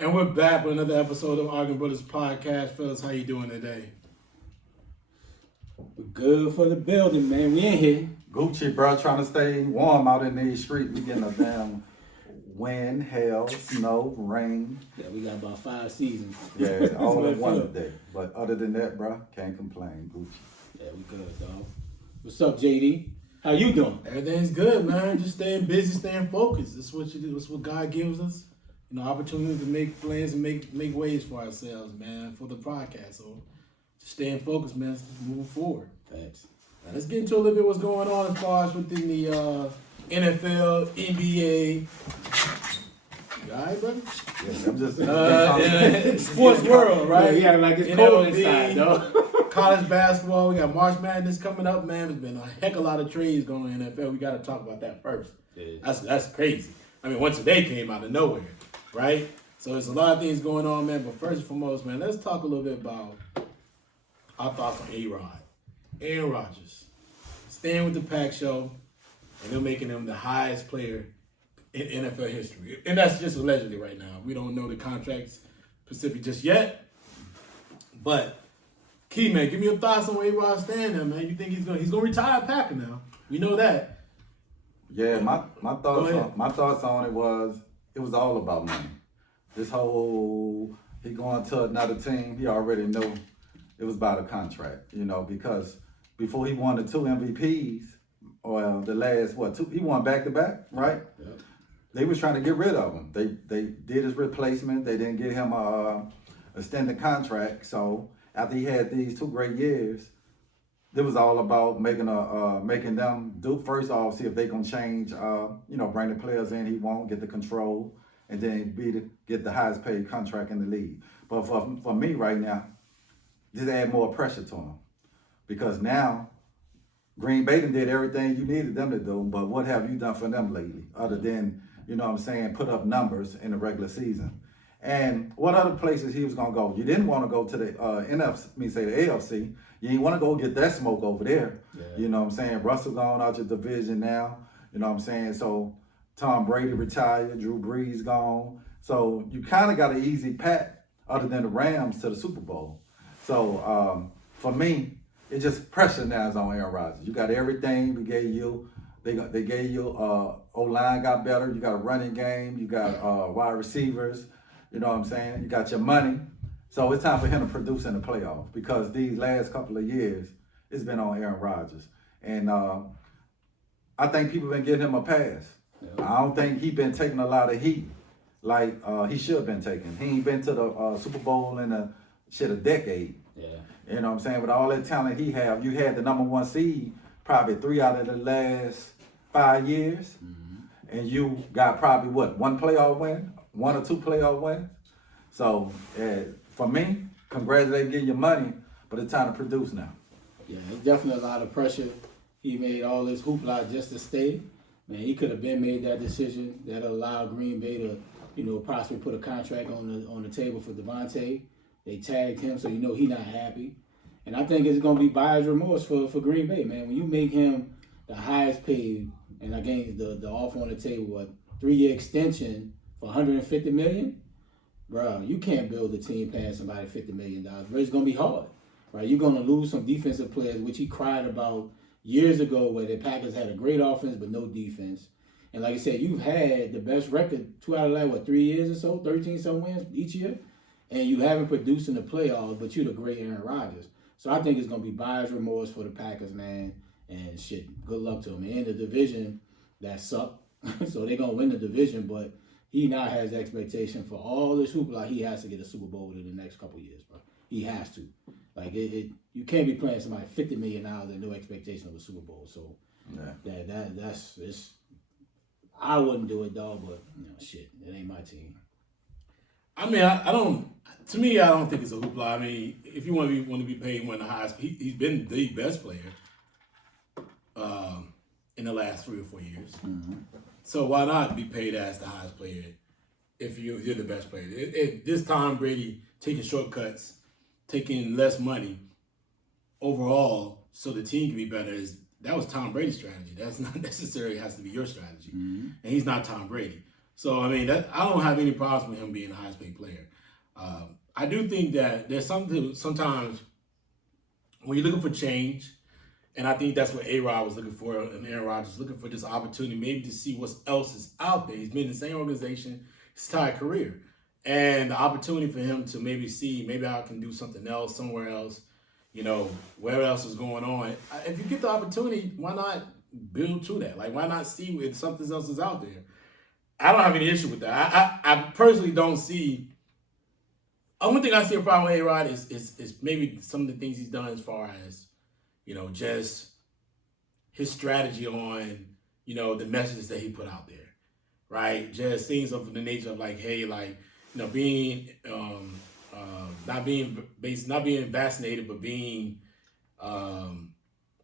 And we're back with another episode of Arguing Brothers Podcast. Fellas, how you doing today? We're good for the building, man. We in here. Gucci, bro, trying to stay warm out in these streets. We getting a damn wind, hail, snow, rain. Yeah, we got about 5 seasons. Yeah, all in one feel. day. But other than that, bro, can't complain. Gucci. Yeah, we good, dog. What's up, JD? How you doing? Everything's good, man. Just staying busy, staying focused. That's what you do. That's what God gives us. You know, opportunities to make plans and make ways for ourselves, man, for the podcast. So just staying focused, man, moving forward. Thanks. Now, let's get into a little bit what's going on as far as within the NFL, NBA. You all right, brother? Yeah, I'm just Sports world, right? Yeah, like it's cold MLB, inside, dog. College basketball. We got March Madness coming up, man. There's been a heck of a lot of trades going on in the NFL. We got to talk about that first. Yeah. That's crazy. I mean, once a day came out of nowhere, right? So there's a lot of things going on, man. But first and foremost, man, let's talk a little bit about our thoughts on A-Rod. Aaron Rodgers, staying with the Pack show, and they're making him the highest player in NFL history. And that's just allegedly right now. We don't know the contracts specific just yet. But, Key, man, give me your thoughts on where A-Rod's staying there, man. You think he's gonna retire a Packer now? We know that. Yeah, my thoughts on it was all about money. This whole he going to another team, he already knew it was about a contract, you know, because before he won the 2 MVPs, or the last two, he won back-to-back, right? Yep. They was trying to get rid of him. They did his replacement. They didn't get him a extended contract. So after he had these 2 great years, it was all about making them do first off, see if they gonna change, bring the players in he won't, get the control, and then get the highest paid contract in the league. But for me right now, just add more pressure to him, because now Green Bay did everything you needed them to do. But what have you done for them lately, other than put up numbers in the regular season? And what other places he was gonna go? You didn't want to go to the the AFC. You didn't want to go get that smoke over there. Yeah. You know what I'm saying? Russell gone out your division now. You know what I'm saying? So Tom Brady retired, Drew Brees gone. So you kind of got an easy path, other than the Rams, to the Super Bowl. So for me, it's just pressure now is on Aaron Rodgers. You got everything we gave you. They gave you O-line got better. You got a running game. You got wide receivers. You know what I'm saying? You got your money. So it's time for him to produce in the playoffs, because these last couple of years, it's been on Aaron Rodgers. And I think people been giving him a pass. Yeah. I don't think he been taking a lot of heat like he should have been taking. He ain't been to the Super Bowl in a decade. Yeah. You know what I'm saying? With all that talent he have, you had the number 1 seed probably 3 out of the last 5 years. Mm-hmm. And you got probably, 1 playoff win? 1 or 2 playoff wins? So, for me, congratulations, get your money, but it's time to produce now. Yeah, it's definitely a lot of pressure. He made all this hoopla just to stay. Man, he could have been made that decision that allowed Green Bay to, possibly put a contract on the table for Devontae. They tagged him, so he's not happy. And I think it's going to be buyer's remorse for Green Bay, man. When you make him the highest paid, and again, the offer on the table, 3-year extension for $150 million, bro, you can't build a team paying somebody $50 million. But it's going to be hard, right? You're going to lose some defensive players, which he cried about years ago, where the Packers had a great offense but no defense. And like I said, you've had the best record 2 out of the last, 3 years or so, 13-some wins each year, and you haven't produced in the playoffs, but you're the great Aaron Rodgers. So I think it's going to be buyer's remorse for the Packers, man. And shit, good luck to them. And in the division, that sucked. So they're going to win the division, but he now has the expectation for all this hoopla. He has to get a Super Bowl within the next couple of years, bro. He has to. Like, you can't be playing somebody $50 million and no expectation of a Super Bowl. So that's I wouldn't do it, dog, but shit, it ain't my team. I mean, I don't. To me, I don't think it's a hoopla. I mean, if you want to be paid one of the highest, he's been the best player in the last 3 or 4 years. Mm-hmm. So why not be paid as the highest player if you're the best player? This Tom Brady taking shortcuts, taking less money overall, so the team can be better. That was Tom Brady's strategy. That's not necessarily has to be your strategy, and he's not Tom Brady. So, I mean, I don't have any problems with him being the highest paid player. I do think that there's something sometimes when you're looking for change, and I think that's what A-Rod was looking for, and Aaron Rodgers looking for this opportunity maybe to see what else is out there. He's been in the same organization his entire career. And the opportunity for him to maybe see, maybe I can do something else somewhere else, where else is going on. If you get the opportunity, why not build to that? Like, why not see if something else is out there? I don't have any issue with that. I personally don't see. The only thing I see a problem with A-Rod is maybe some of the things he's done as far as, just his strategy on, the messages that he put out there, right? Just things of the nature of like, hey, like, being, not being vaccinated, but being,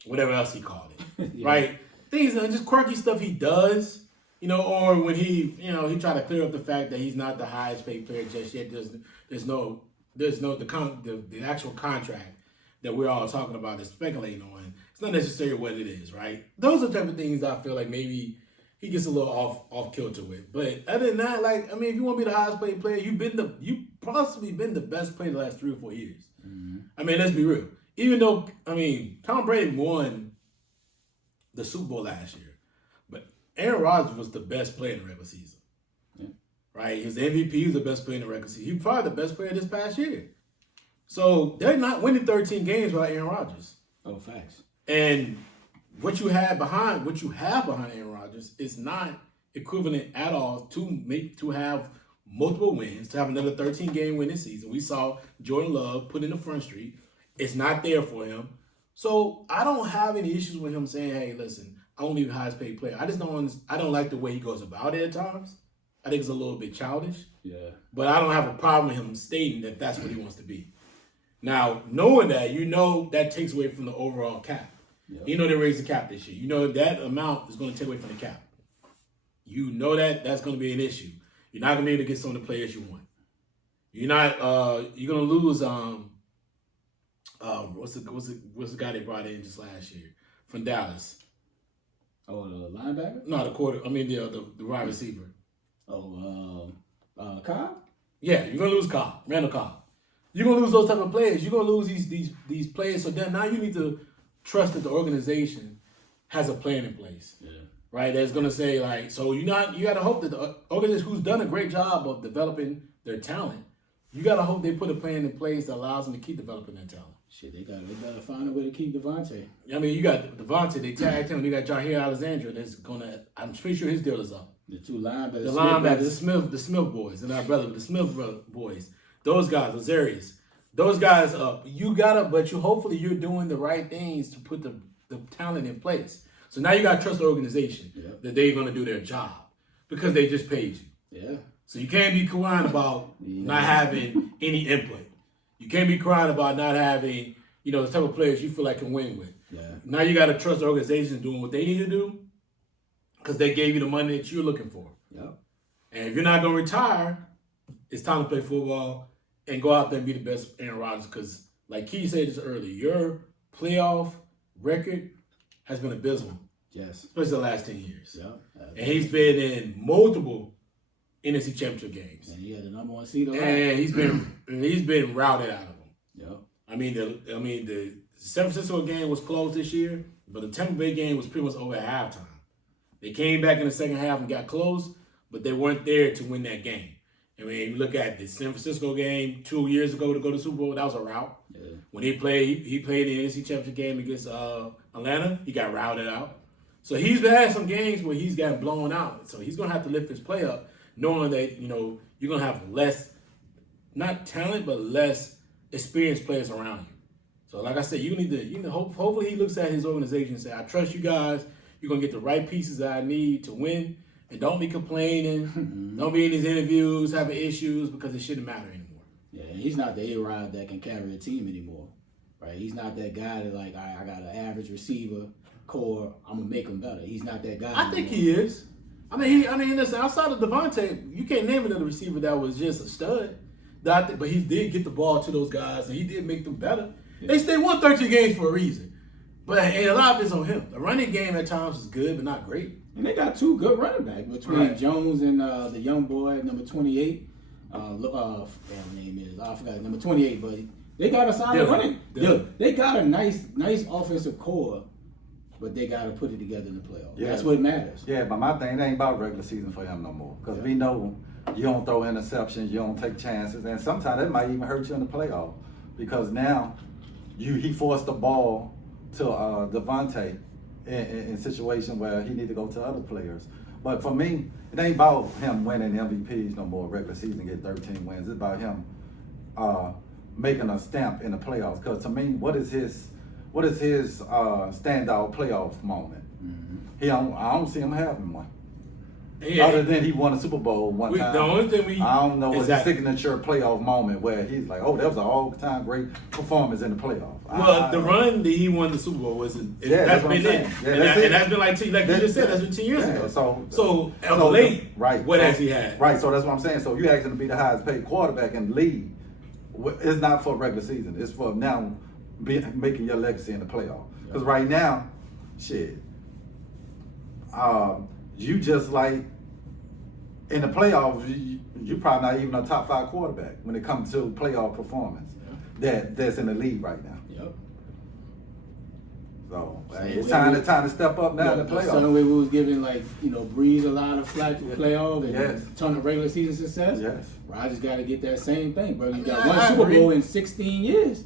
whatever else he called it, yeah. Right? Things, just quirky stuff he does. Or when he tried to clear up the fact that he's not the highest paid player just yet. There's no the actual contract that we're all talking about and speculating on. It's not necessarily what it is, right? Those are the type of things I feel like maybe he gets a little off kilter with. But other than that, like, I mean, if you want to be the highest paid player, you've possibly been the best player the last 3 or 4 years. Mm-hmm. I mean, let's be real. Even though, Tom Brady won the Super Bowl last year, but Aaron Rodgers was the best player in the regular season. Yeah. Right? He was the MVP. He was the best player in the regular season. He was probably the best player this past year. So they're not winning 13 games without Aaron Rodgers. Oh, facts. And what you have behind Aaron Rodgers is not equivalent at all to have multiple wins, to have another 13-game winning season. We saw Jordan Love put in the front street. It's not there for him. So I don't have any issues with him saying, hey, listen, I want to be the highest paid player. I don't like the way he goes about it at times. I think it's a little bit childish. Yeah. But I don't have a problem with him stating that that's what he wants to be. Now, knowing that, that takes away from the overall cap. Yep. They raised the cap this year. That amount is going to take away from the cap. That's going to be an issue. You're not going to be able to get some of the players you want. You're going to lose, what's the guy they brought in just last year from Dallas? Oh, the linebacker? No, the wide receiver. Oh, Cobb? Yeah, you're going to lose Cobb, Randall Cobb. You're going to lose those type of players. You're going to lose these players. So then now you need to trust that the organization has a plan in place. Yeah. Right? That's going to say, like, so you got to hope that the organization who's done a great job of developing their talent, you got to hope they put a plan in place that allows them to keep developing their talent. Shit, they gotta find a way to keep Devontae. I mean, you got Devontae, they tagged him. You got Jair Alexander I'm pretty sure his deal is up. The 2 linebackers. The linebackers, the Smith boys, and our brother, the Smith boys. Those guys, Lazarius. Those guys up. But hopefully you're doing the right things to put the talent in place. So now you got to trust the organization that they're going to do their job because they just paid you. Yeah. So you can't be crying about not having any input. You can't be crying about not having, the type of players you feel like can win with. Yeah. Now you got to trust the organization doing what they need to do because they gave you the money that you're looking for. Yep. And if you're not going to retire, it's time to play football and go out there and be the best Aaron Rodgers because, like Key said this earlier, your playoff record has been abysmal. Yes. Especially the last 10 years. Yep. And he's been in multiple NFC Championship games. And he had the number 1 seed. And he's been routed out of them. Yep. The San Francisco game was close this year, but the Tampa Bay game was pretty much over at halftime. They came back in the second half and got close, but they weren't there to win that game. If you look at the San Francisco game 2 years ago to go to the Super Bowl, that was a rout. Yeah. When he played the NFC Championship game against Atlanta, he got routed out. So he's had some games where he's gotten blown out. So he's going to have to lift his play up, knowing that, you're going to have less, not talent, but less experienced players around you. So like I said, hopefully he looks at his organization and say, I trust you guys. You're going to get the right pieces that I need to win. And don't be complaining. Don't be in these interviews having issues because it shouldn't matter anymore. Yeah, and he's not the A-Rod that can carry a team anymore. Right? He's not that guy that I got an average receiver core. I'm going to make him better. He's not that guy anymore. I think he is. Listen, outside of Devontae, you can't name another receiver that was just a stud. But he did get the ball to those guys, and he did make them better. Yeah. They won 13 games for a reason. But a lot of it's on him. The running game at times is good, but not great. And they got two good running backs between Jones and the young boy, number 28. Whatever name is, I forgot number 28, but they got a solid running. They got a nice offensive core, but they got to put it together in the playoffs. Yeah. That's what matters. Yeah, but my thing, it ain't about regular season for him no more. Because we know you don't throw interceptions, you don't take chances, and sometimes that might even hurt you in the playoff. Because now he forced the ball to Devontae in situation where he need to go to other players. But for me, it ain't about him winning MVPs no more, regular season, get 13 wins. It's about him making a stamp in the playoffs. Because to me, what is his standout playoff moment? Mm-hmm. I don't see him having one. Yeah. Other than he won a Super Bowl one time. The only thing I don't know what's his signature playoff moment where he's like, oh, that was an all-time great performance in the playoff. Well, the run that he won the Super Bowl that's been it. And that's been like you just said, that's been 10 years ago. So of late, what has he had? Right, so that's what I'm saying. So you asking to be the highest paid quarterback in the league. It's not for regular season. It's for now making your legacy in the playoff. Because right now, shit, you just like in the playoffs, you probably not even a top 5 quarterback when it comes to playoff performance that's in the league right now. Yep. So it's time to step up now in the playoffs. So the way we was giving Breeze a lot of flack for playoff and a ton of regular season success. Yes. Rodgers got to get that same thing, bro. You got one Super Bowl in 16 years.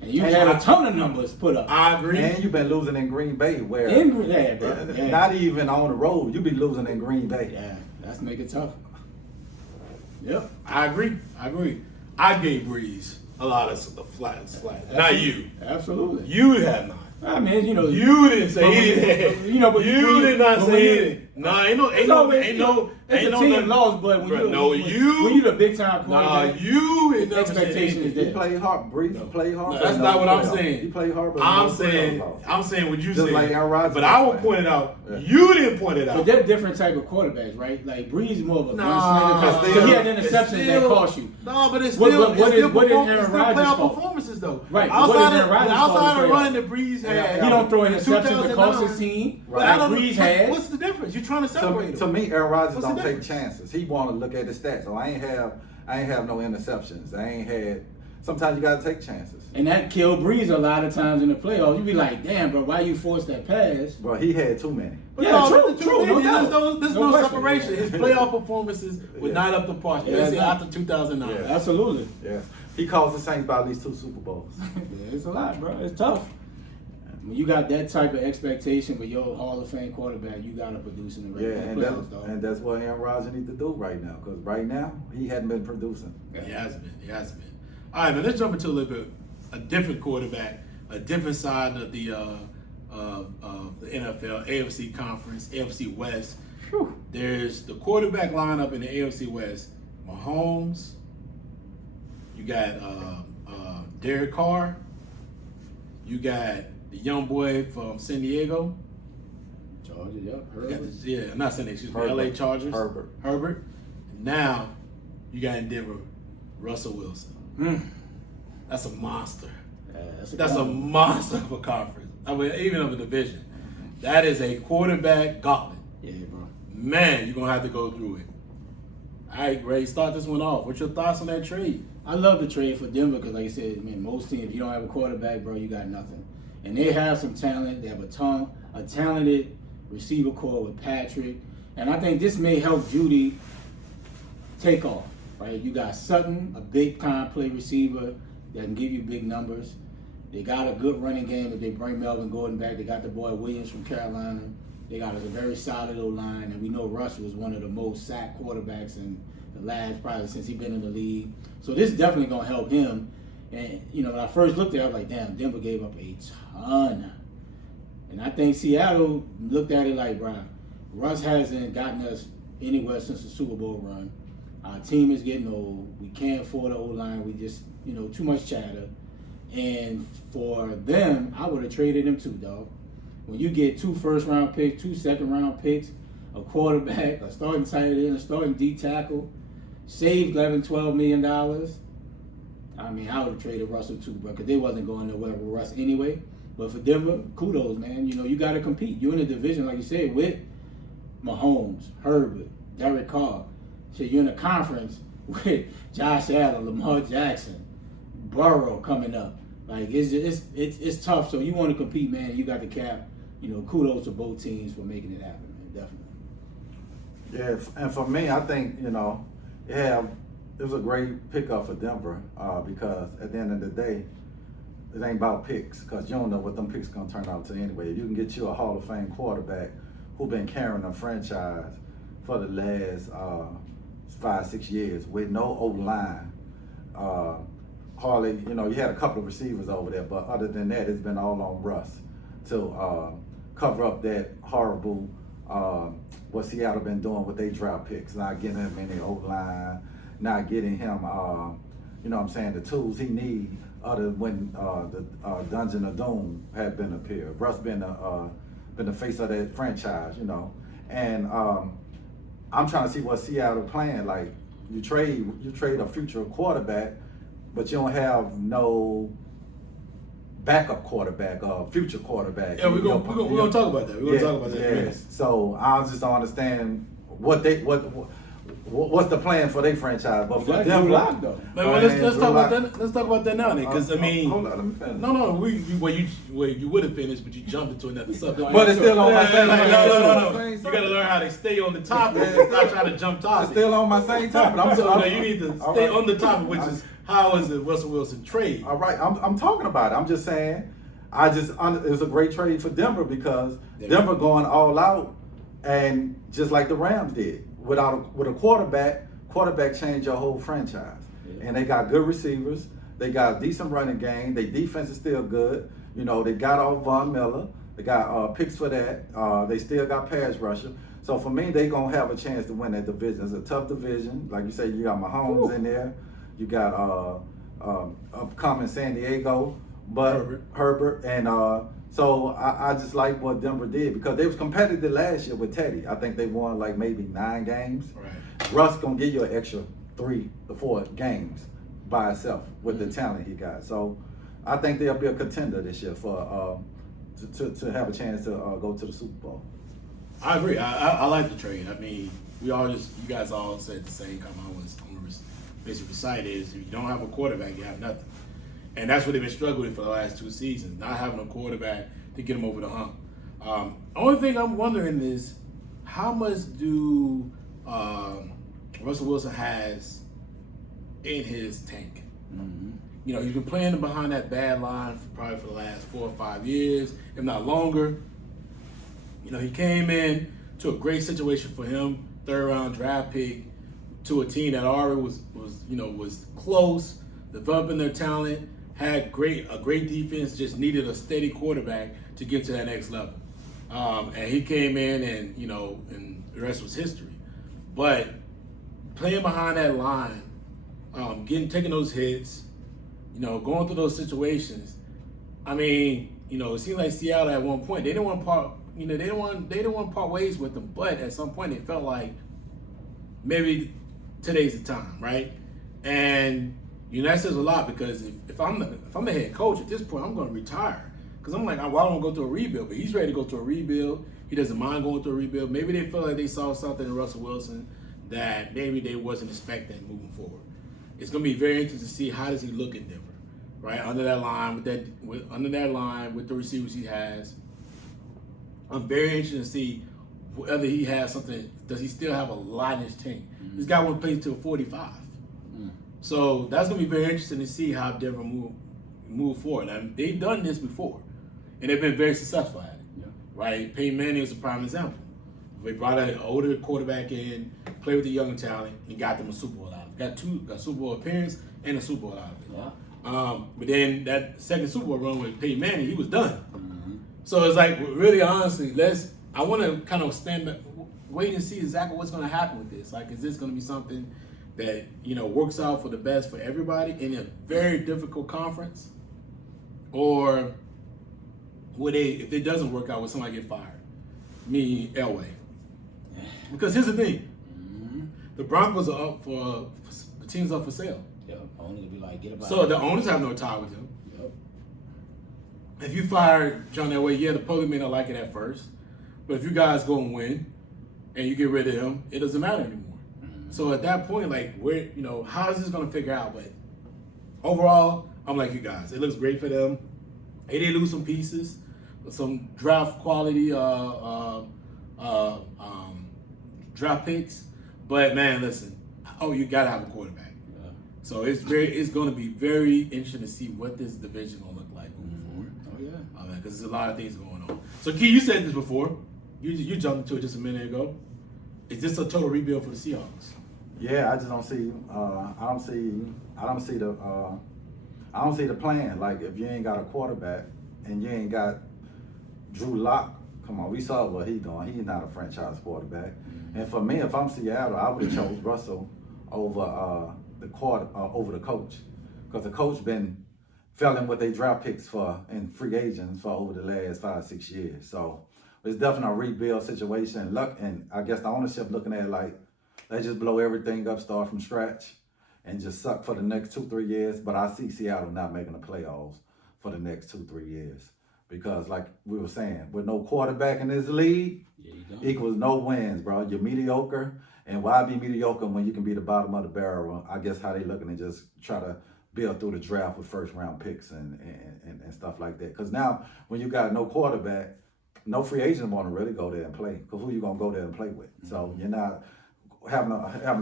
And you had a ton of numbers put up. I agree. And you've been losing in Green Bay where bro. Not even on the road. You be losing in Green Bay. Yeah, that's make it tough. Yep. I agree. I gave Breeze a lot of slack. Not you. Absolutely. You have not. I mean, you didn't say anything. But you did not say anything. No, ain't no. It's a team loss, but when you the big time quarterback, you the expectation is there. He played hard, Breeze. He played hard. That's not what I'm saying. He played hard. I'm saying what you said. Like Aaron Rodgers. But I will point it out. You didn't point it out. But they're different type of quarterbacks, right? Like Breeze is more of a gunslinger because he had interceptions that cost you. No, but it's still playoff performances though. Right. Outside of run that Breeze had, he don't throw interceptions that cost his team. Like Breeze has. What's the difference? You're trying to separate them. To me, Aaron Rodgers don't take chances. He want to look at his stats. So I ain't have no interceptions. I ain't had. Sometimes you gotta take chances. And that killed Breeze a lot of times in the playoffs. You be like, damn, bro, why you force that pass? Bro, he had too many. But true. There's no separation. His playoff performances were not up to par, especially after 2009. Yeah. Absolutely. Yeah. He caused the Saints by at least 2 Super Bowls. It's a lot, bro. It's tough. When you got that type of expectation with your Hall of Fame quarterback, you got to produce in the regular playoffs, dog. And that's what Aaron Rodgers needs to do right now. Because right now, he hadn't been producing. He hasn't been. All right, man, let's jump into a little bit a different quarterback, a different side of the NFL, AFC Conference, AFC West. Whew. There's the quarterback lineup in the AFC West. Mahomes. You got Derek Carr. You got the young boy from San Diego. Chargers, yep. Not San Diego, excuse me, LA Chargers. Herbert. And now you got in Denver, Russell Wilson. That's a monster. That's a monster of a conference. I mean, even of a division. That is a quarterback gauntlet. Yeah, bro. Man, you're going to have to go through it. All right, Ray, start this one off. What's your thoughts on that trade? I love the trade for Denver because, like I said, man, most teams, if you don't have a quarterback, bro, you got nothing. And they have some talent. They have a talented receiver core with Patrick. And I think this may help Judy take off, right? You got Sutton, a big-time play receiver that can give you big numbers. They got a good running game if they bring Melvin Gordon back. They got the boy Williams from Carolina. They got a very solid O-line. And we know Russ was one of the most sacked quarterbacks in the last, probably since he's been in the league. So this is definitely going to help him. And, when I first looked at it, I was like, damn, Denver gave up a ton. And I think Seattle looked at it like, bro, Russ hasn't gotten us anywhere since the Super Bowl run. Our team is getting old. We can't afford the O-line. We just, too much chatter. And for them, I would have traded them too, dog. When you get 2 first-round picks, 2 second-round picks, a quarterback, a starting tight end, a starting D tackle, saved $11-12 million. I mean, I would have traded Russell too, bro, because they wasn't going nowhere with Russ anyway. But for Denver, kudos, man. You know, you got to compete. You're in a division, like you said, with Mahomes, Herbert, Derek Carr. So you're in a conference with Josh Allen, Lamar Jackson, Burrow coming up. Like it's tough. So you want to compete, man. You got the cap. You know, kudos to both teams for making it happen, man. Definitely. Yeah, and for me, I think, you know, it was a great pickup for Denver because at the end of the day, it ain't about picks because you don't know what them picks gonna turn out to anyway. You can get you a Hall of Fame quarterback who been carrying a franchise for the last 5-6 years with no O-line. Hardly, you know, you had a couple of receivers over there, but other than that, it's been all on Russ to cover up that horrible what Seattle been doing with their draft picks, not getting him any O-line, not getting him, you know what I'm saying, the tools he need other when the Dungeon of Doom had been appeared. Russ been the face of that franchise, you know, and I'm trying to see what Seattle playing. Like you trade a future quarterback, but you don't have no backup quarterback or future quarterback. Yeah, we're gonna talk about that. We're gonna talk about that. Yes. So I just don't understand what's the plan for their franchise. But for them, though. Let's talk about that. Let's talk about that now, because I mean, hold on, let me finish. no, you would have finished, but you jumped into another subject. But it's still on my same. No. You got to learn how to stay on the topic and stop trying to jump topics. It's still on my same topic. You need to stay on the topic, which is how is the Russell Wilson trade? All right, I'm talking about it. I'm just saying, it was a great trade for Denver because Denver going all out, and just like the Rams did, with a quarterback changed your whole franchise. Yeah. And they got good receivers. They got a decent running game. Their defense is still good. You know, they got off Von Miller. They got picks for that. They still got pass rusher. So for me, they gonna have a chance to win that division. It's a tough division. Like you say, you got Mahomes in there. You got upcoming San Diego, but Herbert, and so I just like what Denver did because they was competitive last year with Teddy. I think they won like maybe 9 games. Right. Russ gonna give you an extra 3 to 4 games by itself with the talent he got. So I think they'll be a contender this year for to have a chance to go to the Super Bowl. I agree. I like the trade. I mean, you guys all said the same comment. Basically, side is if you don't have a quarterback, you have nothing. And that's what they've been struggling with for the last 2 seasons, not having a quarterback to get them over the hump. Only thing I'm wondering is how much do Russell Wilson has in his tank? Mm-hmm. You know, he's been playing behind that bad line probably for the last 4 or 5 years, if not longer. You know, he came in to a great situation for him, 3rd round draft pick, to a team that already was close, developing their talent, had a great defense, just needed a steady quarterback to get to that next level. And he came in and the rest was history. But playing behind that line, taking those hits, going through those situations, I mean, it seemed like Seattle at one point, they didn't want to part ways with them, but at some point they felt like maybe today's the time, right? And that says a lot because if I'm the head coach at this point, I'm going to retire because I'm like, I don't want to go through a rebuild, but he's ready to go through a rebuild. He doesn't mind going through a rebuild. Maybe they feel like they saw something in Russell Wilson that maybe they wasn't expecting moving forward. It's going to be very interesting to see how does he look in Denver, right? Under that line with the receivers he has. I'm very interested to see whether he has something. Does he still have a lot in his tank? Mm-hmm. This guy won't play till 45. Mm-hmm. So that's going to be very interesting to see how Denver move forward. And they've done this before, and they've been very successful at it, right? Peyton Manning is a prime example. They brought an older quarterback in, played with the young talent, and got them a Super Bowl out of it. Got Super Bowl appearance and a Super Bowl out of it. Yeah. But then that second Super Bowl run with Peyton Manning, he was done. Mm-hmm. So it's like, really, honestly, I want to kind of stand back, wait and see exactly what's going to happen with this. Like, is this going to be something that, works out for the best for everybody in a very difficult conference? Or if it doesn't work out, will somebody get fired? Me, Elway. Because here's the thing. Mm-hmm. The Broncos are up the team's up for sale. Yeah, owner will be like, get about So the owners have no tie with him. Yep. if you fire John that way, yeah, the public may not like it at first, but if you guys go and win and you get rid of him, it doesn't matter anymore. So at that point, like, where, how is this going to figure out? But overall, I'm like you guys. It looks great for them. They did lose some pieces, some draft quality draft picks. But man, listen, you gotta have a quarterback. Yeah. So it's going to be very interesting to see what this division gonna look like moving forward. Oh yeah, because there's a lot of things going on. So Key, you said this before. You jumped into it just a minute ago. Is this a total rebuild for the Seahawks? Yeah, I just don't see. I don't see the plan. Like, if you ain't got a quarterback and you ain't got Drew Lock, come on, we saw what he's doing. He's not a franchise quarterback. And for me, if I'm Seattle, I would have chose Russell over the coach, because the coach been filling what they draft picks for and free agents for over the last 5-6 years. So it's definitely a rebuild situation. And I guess the ownership looking at it like, they just blow everything up, start from scratch, and just suck for the next 2-3 years. But I see Seattle not making the playoffs for the next 2-3 years. Because like we were saying, with no quarterback in this league, equals no wins, bro. You're mediocre. And why be mediocre when you can be the bottom of the barrel? I guess how they looking to just try to build through the draft with first round picks and stuff like that. Because now when you got no quarterback, no free agent want to really go there and play. Because who you going to go there and play with? So you're not having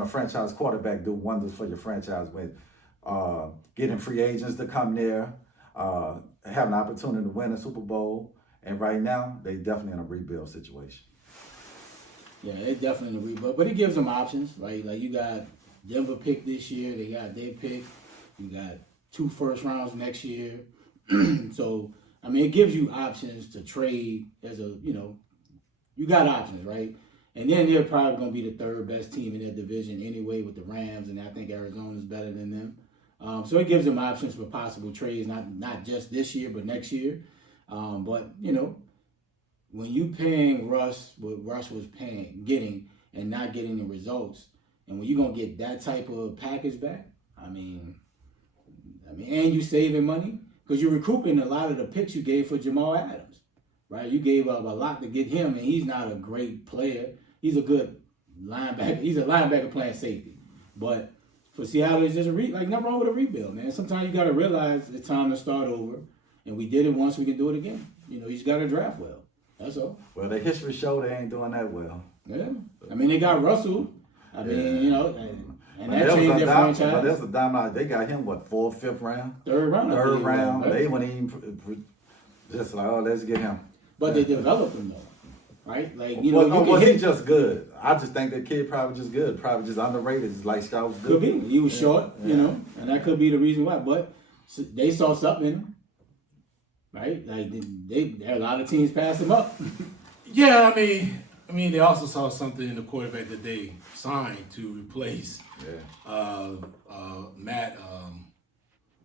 a franchise quarterback do wonders for your franchise with getting free agents to come there, have an opportunity to win a Super Bowl. And right now, they definitely in a rebuild situation. Yeah, they definitely in a rebuild. But it gives them options, right? Like, you got Denver pick this year. They got their pick. You got 2 first rounds next year. So, I mean, it gives you options to trade as you got options, right? And then they're probably going to be the 3rd best team in their division anyway with the Rams, and I think Arizona's better than them. So it gives them options for possible trades, not just this year, but next year. But, when you paying Russ what Russ was getting and not getting the results, and when you're going to get that type of package back, I mean, and you saving money, because you're recouping a lot of the picks you gave for Jamal Adams, right? You gave up a lot to get him, and he's not a great player. He's a good linebacker. He's a linebacker playing safety. But for Seattle, it's just nothing wrong with a rebuild, man. Sometimes you got to realize it's time to start over, and we did it once, we can do it again. You just got to draft well. That's all. Well, the history show they ain't doing that well. Yeah. I mean, they got Russell. I mean, and that changed their franchise. But that's a dime. They got him, 4th, 5th round? 3rd round. 3rd round. Right? They wouldn't even just like, let's get him. But they developed him, though. Right? Like, was he just good? I just think that kid probably just good. Probably just underrated. Just like Scout was good. Could be. He was short, and that could be the reason why. But they saw something in him. Right? Like, a lot of teams passed him up. Yeah, I mean, they also saw something in the quarterback that they signed to replace Matt.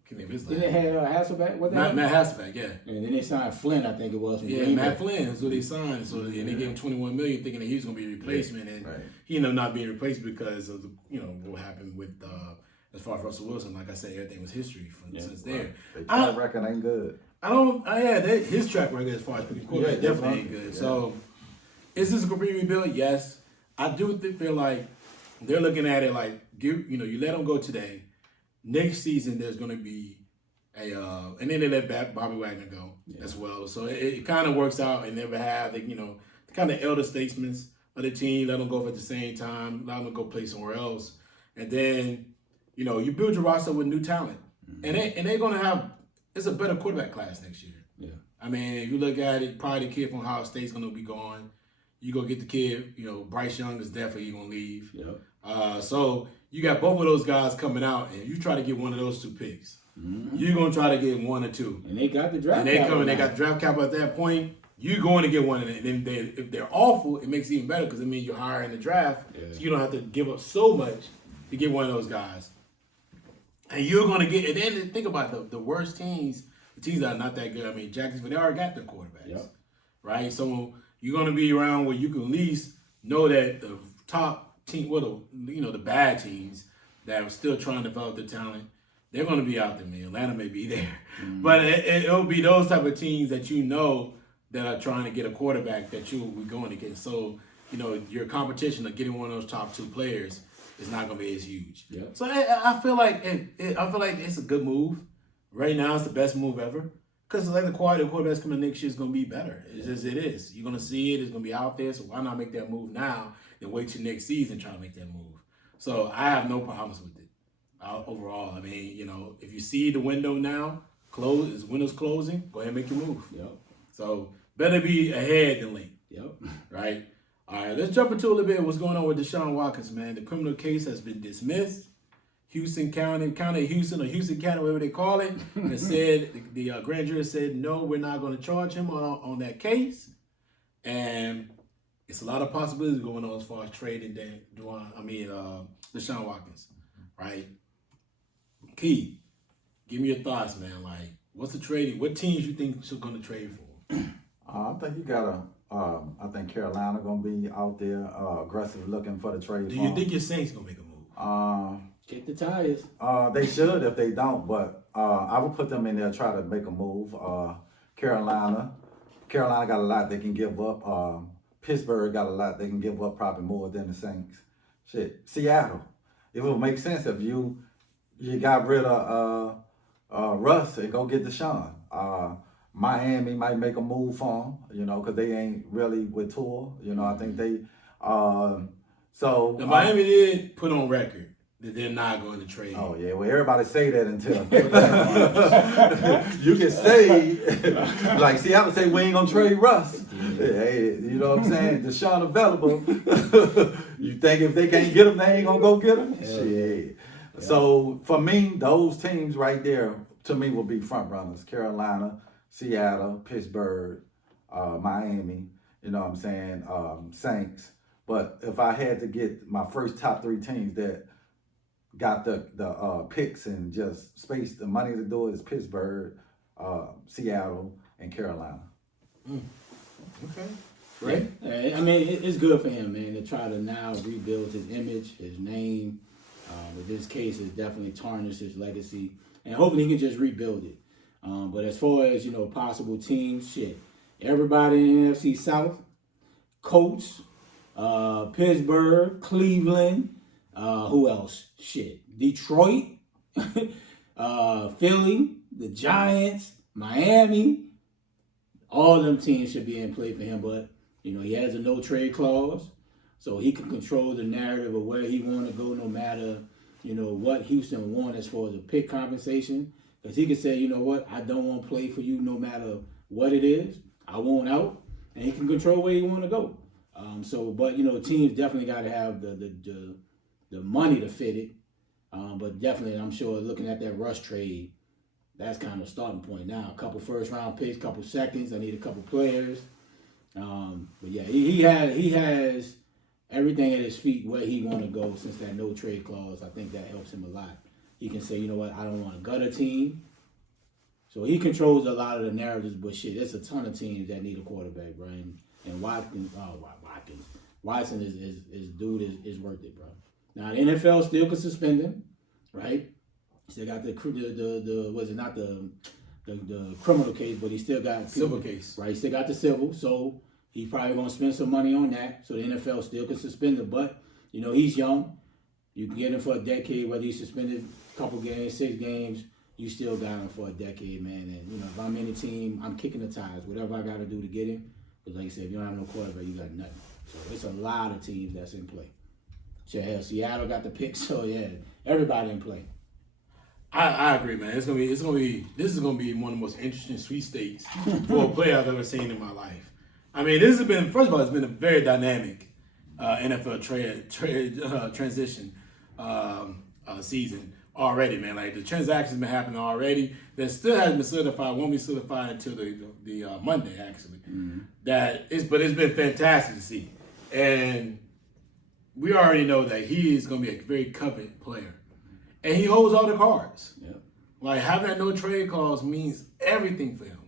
Can name his name? Didn't they have Hasselbeck? Matt Hasselbeck, yeah. And then they signed Flynn, I think it was. Matt Flynn is who they signed. So and they gave him $21 million, thinking that he was going to be a replacement, and he ended up not being replaced because of what happened with. As far as Russell Wilson, like I said, everything was history since there. Their track record ain't good. His track record as far as picking quarterback definitely ain't good. Yeah. So, is this a complete rebuild? Yes. I do feel like they're looking at it like, you let them go today. Next season, there's going to be and then they let Bobby Wagner go as well. So it kind of works out and never have, the kind of elder statesmen of the team, let them go at the same time, allow them to go play somewhere else. And then, you build your roster with new talent. Mm-hmm. And they're going to have, it's a better quarterback class next year. Yeah. I mean, if you look at it, probably the kid from Ohio State's going to be gone. You go get the kid, Bryce Young is definitely going to leave. Yep. So you got both of those guys coming out, and you try to get one of those 2 picks. Mm-hmm. You're going to try to get 1 or 2. And they got the draft capital. And they got the draft capital at that point. You're going to get one of them. And then if they're awful, it makes it even better because it means you're higher in the draft. Yeah. So you don't have to give up so much to get one of those guys. And you're going to get, and then think about the worst teams, the teams that are not that good. I mean, Jacksonville, they already got their quarterbacks, right? So you're going to be around where you can at least know that the top team, the bad teams that are still trying to develop their talent, they're going to be out there, man. Atlanta may be there. But it'll be those type of teams that you know that are trying to get a quarterback that you will be going against. So, your competition of getting one of those top 2 players is not going to be as huge. Yep. So I feel like it's a good move. Right now, it's the best move ever. Because like the quarterback's coming next year is going to be better. It's just it is. You're going to see it. It's going to be out there. So why not make that move now and wait till next season try to make that move? So I have no problems with it overall. I mean, if you see the window now, window's closing, go ahead and make your move. Yep. So better be ahead than late. Yep. Right? All right, let's jump into a little bit of what's going on with Deshawn Watson, man. The criminal case has been dismissed. Houston County of Houston, or Houston County, whatever they call it, and said the grand jury said no, we're not going to charge him on that case, and it's a lot of possibilities going on as far as trading Deshaun Watkins, right? Key, give me your thoughts, man. Like, what's the trading? What teams you think are going to trade for? I think you gotta. I think Carolina gonna be out there aggressive looking for the trade. Do you think your Saints gonna make a move? Kick the tires. They should if they don't, but I would put them in there, try to make a move. Carolina got a lot they can give up. Pittsburgh got a lot they can give up, probably more than the Saints. Shit, Seattle. It would make sense if you got rid of Russ and go get Deshaun. Miami might make a move for him, because they ain't really with Tua. I think they. So Miami did put on record that they're not going to trade. Oh yeah, well everybody say that until you can say like Seattle say we ain't gonna trade Russ. Hey, you know what I'm saying? Deshaun available. You think if they can't get him, they ain't gonna go get him? Shit. Yeah. So for me, those teams right there to me will be front runners: Carolina, Seattle, Pittsburgh, Miami. You know what I'm saying? Saints. But if I had to get my first top 3 teams that got the picks and just space the money to do it, is Pittsburgh, Seattle, and Carolina. Okay. Right. I mean, it's good for him, man, to try to now rebuild his image, his name. In this case, it's definitely tarnished his legacy, and hopefully he can just rebuild it. But as far as possible teams, shit, everybody in the NFC South, Colts, Pittsburgh, Cleveland, who else? Shit, Detroit, Philly, the Giants, Miami. All them teams should be in play for him, but he has a no trade clause, so he can control the narrative of where he want to go, no matter what Houston want as far as a pick compensation. Because he can say, you know what, I don't want to play for you no matter what it is. I want out, and he can control where he want to go. But teams definitely got to have the money to fit it. But definitely, I'm sure looking at that Russ trade, that's kind of a starting point now. A couple first round picks, couple seconds. I need a couple players. But yeah, he has everything at his feet where he want to go since that no trade clause. I think that helps him a lot. He can say, you know what, I don't want to gut a team. So he controls a lot of the narratives, but shit, there's a ton of teams that need a quarterback, bro. And Watson is worth it, bro. Now the NFL still can suspend him, right? Still got the criminal case, but he still got civil case, right? He still got the civil, so he's probably gonna spend some money on that. So the NFL still can suspend him, but he's young. You can get him for a decade, whether he's suspended a couple games, 6 games. You still got him for a decade, man. And if I'm in a team, I'm kicking the tires, whatever I got to do to get him. Because like I said, if you don't have no quarterback, you got nothing. So it's a lot of teams that's in play. So hell, Seattle got the pick, so yeah, everybody in play. I agree, man. This is gonna be one of the most interesting sweepstakes for a player I've ever seen in my life. I mean, this has been, first of all, it's been a very dynamic NFL transition season already, man. Like the transactions been happening already. That still hasn't been certified. Won't be certified until the Monday, actually. Mm-hmm. But it's been fantastic to see, and we already know that he is going to be a very coveted player, and he holds all the cards. Yep. Like having that no trade clause means everything for him.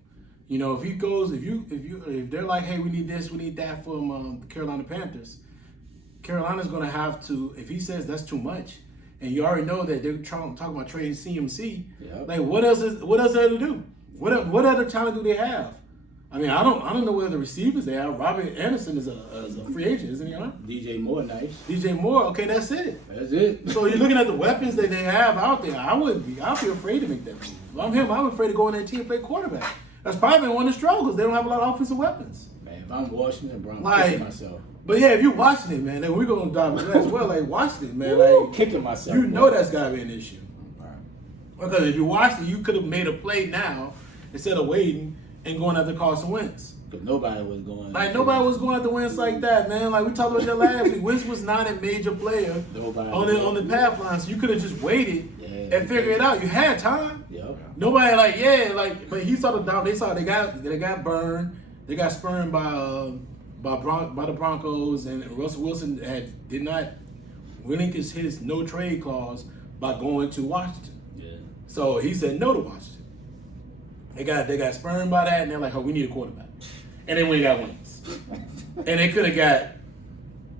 If he goes, if they're like, hey, we need this, we need that from the Carolina Panthers, Carolina's going to have to. If he says that's too much, and you already know that they're talking about trading CMC. Yep. Like, what else is there to do? What other talent do they have? I mean, I don't know what other receivers they have. Robert Anderson is a free agent, isn't he? Right? DJ Moore, nice. DJ Moore, okay, that's it. That's it. So you're looking at the weapons that they have out there. I'd be afraid to make that move. If I'm him, I'm afraid to go in that team and play quarterback. That's probably been one of the struggles. They don't have a lot of offensive weapons. Man, if I'm Washington, bro, I'm Like, kicking myself. But yeah, if you're watching it, man, then we're gonna dive into that as well. Like watching it, man, Woo, like kicking myself. you know that's gotta be an issue. Right. Because if you watched it, you could have made a play now instead of waiting and going after Carson Wentz. Because nobody was going. Like nobody was going after Wentz like that, man. Like we talked about that last week. Wentz was not a major player Nobody on the path line, so you could have just waited and figured it out. You had time. Yep. Nobody but he saw the down. They got burned. They got spurned by the Broncos, and Russell Wilson did not relinquish his no trade clause by going to Washington. Yeah. So he said no to Washington. They got spurned by that, and they're like, "Oh, we need a quarterback." And then we got Wentz, and they could have got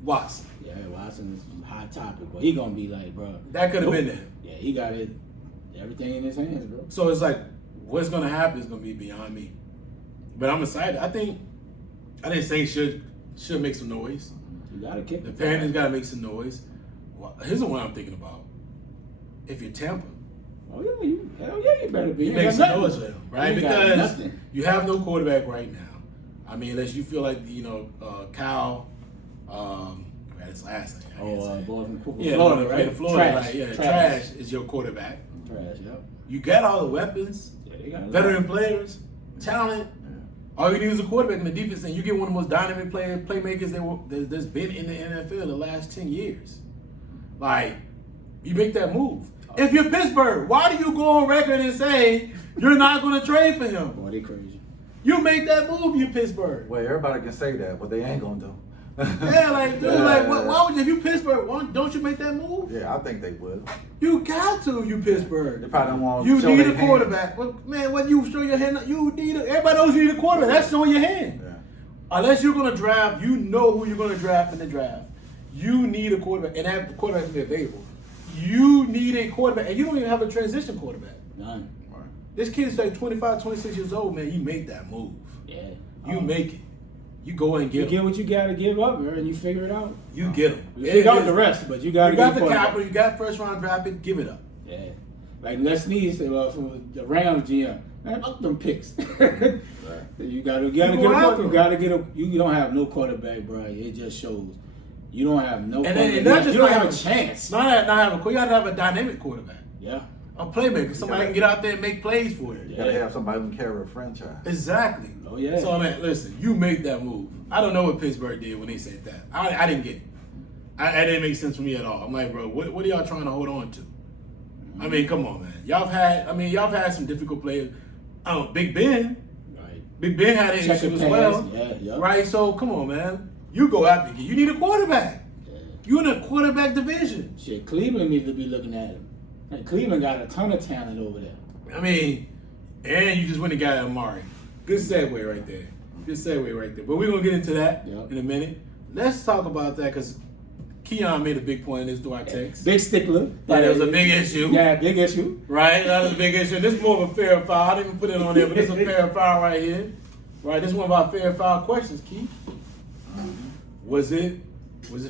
Watson. Yeah, Watson's a hot topic, but he gonna be like, bro. That could have been there. Yeah, he got everything in his hands, bro. So it's like, what's gonna happen is gonna be beyond me. But I'm excited. I think say should make some noise. You gotta kick The Panthers gotta make some noise. Well, here's the one I'm thinking about. If you're Tampa, Oh yeah, hell yeah, you better be. you You make got some nothing. noise with him, right? You got Because nothing. you have no quarterback right now. I mean, unless you feel like Cal, his last name. I can't say. Boy from Yeah, Florida, right? right? Florida, Trash is your quarterback. Trash, yep. You got all the weapons, Yeah, they got veteran players, talent. All you need is a quarterback in the defense, and you get one of the most dynamic playmakers that's been in the NFL the last 10 years. Like, you make that move. If you're Pittsburgh, why do you go on record and say you're not going to trade for him? Boy, they crazy. You make that move, you Pittsburgh. Well, everybody can say that, but they ain't gonna do. Yeah, like, dude, why would you, if you Pittsburgh, don't you make that move? Yeah, I think they will. You got to, you Pittsburgh. They probably don't want to You show need their a quarterback. Well, man, when you show your hand, everybody knows you need a quarterback. That's showing your hand. Yeah. Unless you're going to draft, you know who you're going to draft in the draft. You need a quarterback, and that quarterback will be available. You need a quarterback, and you don't even have a transition quarterback. None. Right. This kid's like 25, 26 years old, man. You make that move. Yeah. You make it. You go and You get get him. what you gotta give up, bro, and you figure it out. You get him. You figure out the rest, but you gotta You got get the quarterback. capital. You got first round draft pick. Give it up. Yeah. Like Les Snead said from the Rams GM, man, fuck them picks. You gotta get a quarterback. You gotta get a. You don't have no quarterback, bro. It just shows you don't have no. And quarterback. just you don't not have a chance. Not have a. You gotta have a dynamic quarterback. Yeah. A playmaker. Somebody can get out there and make plays for you. You gotta have somebody who can carry a franchise. Exactly. Oh yeah. So man, listen, you make that move. I don't know what Pittsburgh did when they said that. I didn't get it. I didn't make sense for me at all. I'm like, bro, what are y'all trying to hold on to? I mean, come on, man. Y'all have had some difficult players. Big Ben. Right. Big Ben had an Check issue and as pass. well. Yeah. Yep. Right? So come on, man. You go after it. You need a quarterback. Yeah. You in a quarterback division. Shit, Cleveland needs to be looking at him. And Cleveland got a ton of talent over there. I mean, and you just went and got Amari. Good segue right there. Good segue right there. But we're going to get into that in a minute. Let's talk about that because Keon made a big point in this through our text. Big stickler. That it was a big issue. Yeah, big issue. Right? That was a big issue. This is more of a fair foul. I didn't even put it on there, but this is a fair foul right here. Right? This is one of our fair foul questions, Keith. Was it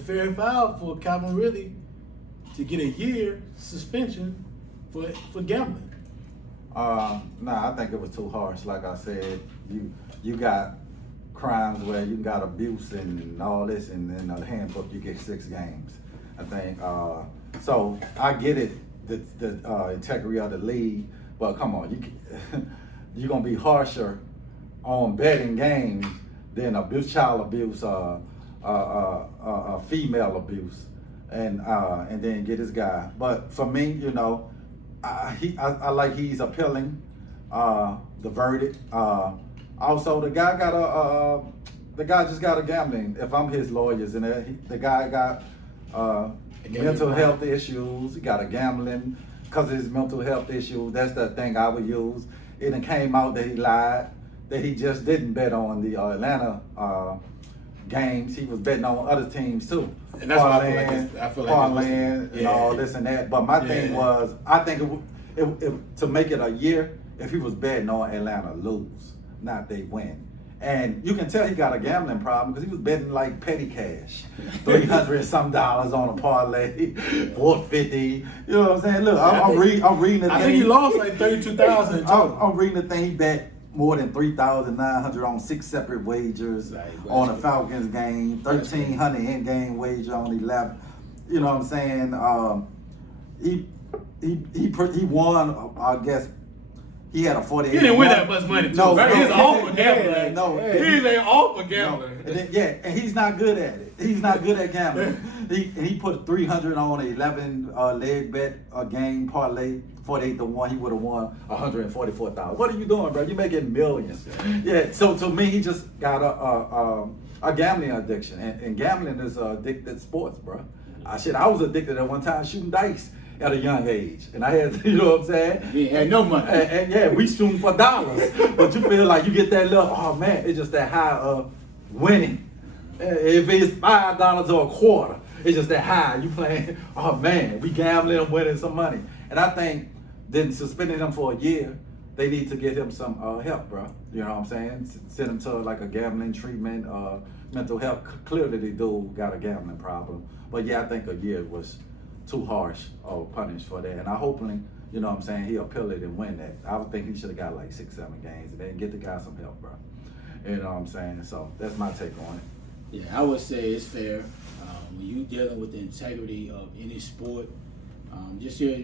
fair foul for Calvin Ridley to get a year suspension for gambling? Nah, I think it was too harsh. Like I said, you got crimes where you got abuse and all this, and in the handbook you get 6 games. I think so. I get it, the integrity of the league, but come on, you're gonna be harsher on betting games than child abuse, female abuse, and then get this guy. But for me, you know, I like he's appealing the verdict. Also, the guy just got a gambling. If I'm his lawyers, and the guy got mental health issues. He got a gambling because of his mental health issues. That's the thing I would use. It came out that he lied, that he just didn't bet on the Atlanta games. He was betting on other teams too. And that's why I feel like parlayin and all this and that. But my thing was, I think to make it a year, if he was betting on Atlanta lose, not they win. And you can tell he got a gambling problem because he was betting like petty cash, $300 and some on a parlay, $450. You know what I'm saying? Look, I'm reading the thing. I think he lost like $32,000. I'm reading the thing. He bet more than $3,900 on 6 separate wagers on a Falcons game, $1,300 in-game wager on 11. You know what I'm saying? He won. I guess. He had a 48. He didn't win that much money, too. No, He's awful gambler. No, he's an awful gambler. And he's not good at it. He's not good at gambling. he put 300 on an 11 leg bet a game parlay, 48-1. He would have won 144,000. What are you doing, bro? You're making millions. Yeah. So to me, he just got a gambling addiction, and gambling is addicted sports, bro. I was addicted at one time shooting dice at a young age, and I had, you know what I'm saying? He had no money. And yeah, we shooting for dollars, but you feel like you get that little, oh man, it's just that high of winning. If it's $5 or a quarter, it's just that high. You playing, oh man, we gambling and winning some money. And I think then suspending him for a year, they need to get him some help, bro. You know what I'm saying? Send him to like a gambling treatment, mental health. Clearly, the dude got a gambling problem. But yeah, I think a year was too harsh or punished for that. And I hopefully, you know what I'm saying, he'll appeal it and win that. I would think he should have got like 6-7 games and then get the guy some help, bro. You know what I'm saying? So that's my take on it. Yeah, I would say it's fair. When you dealing with the integrity of any sport, just your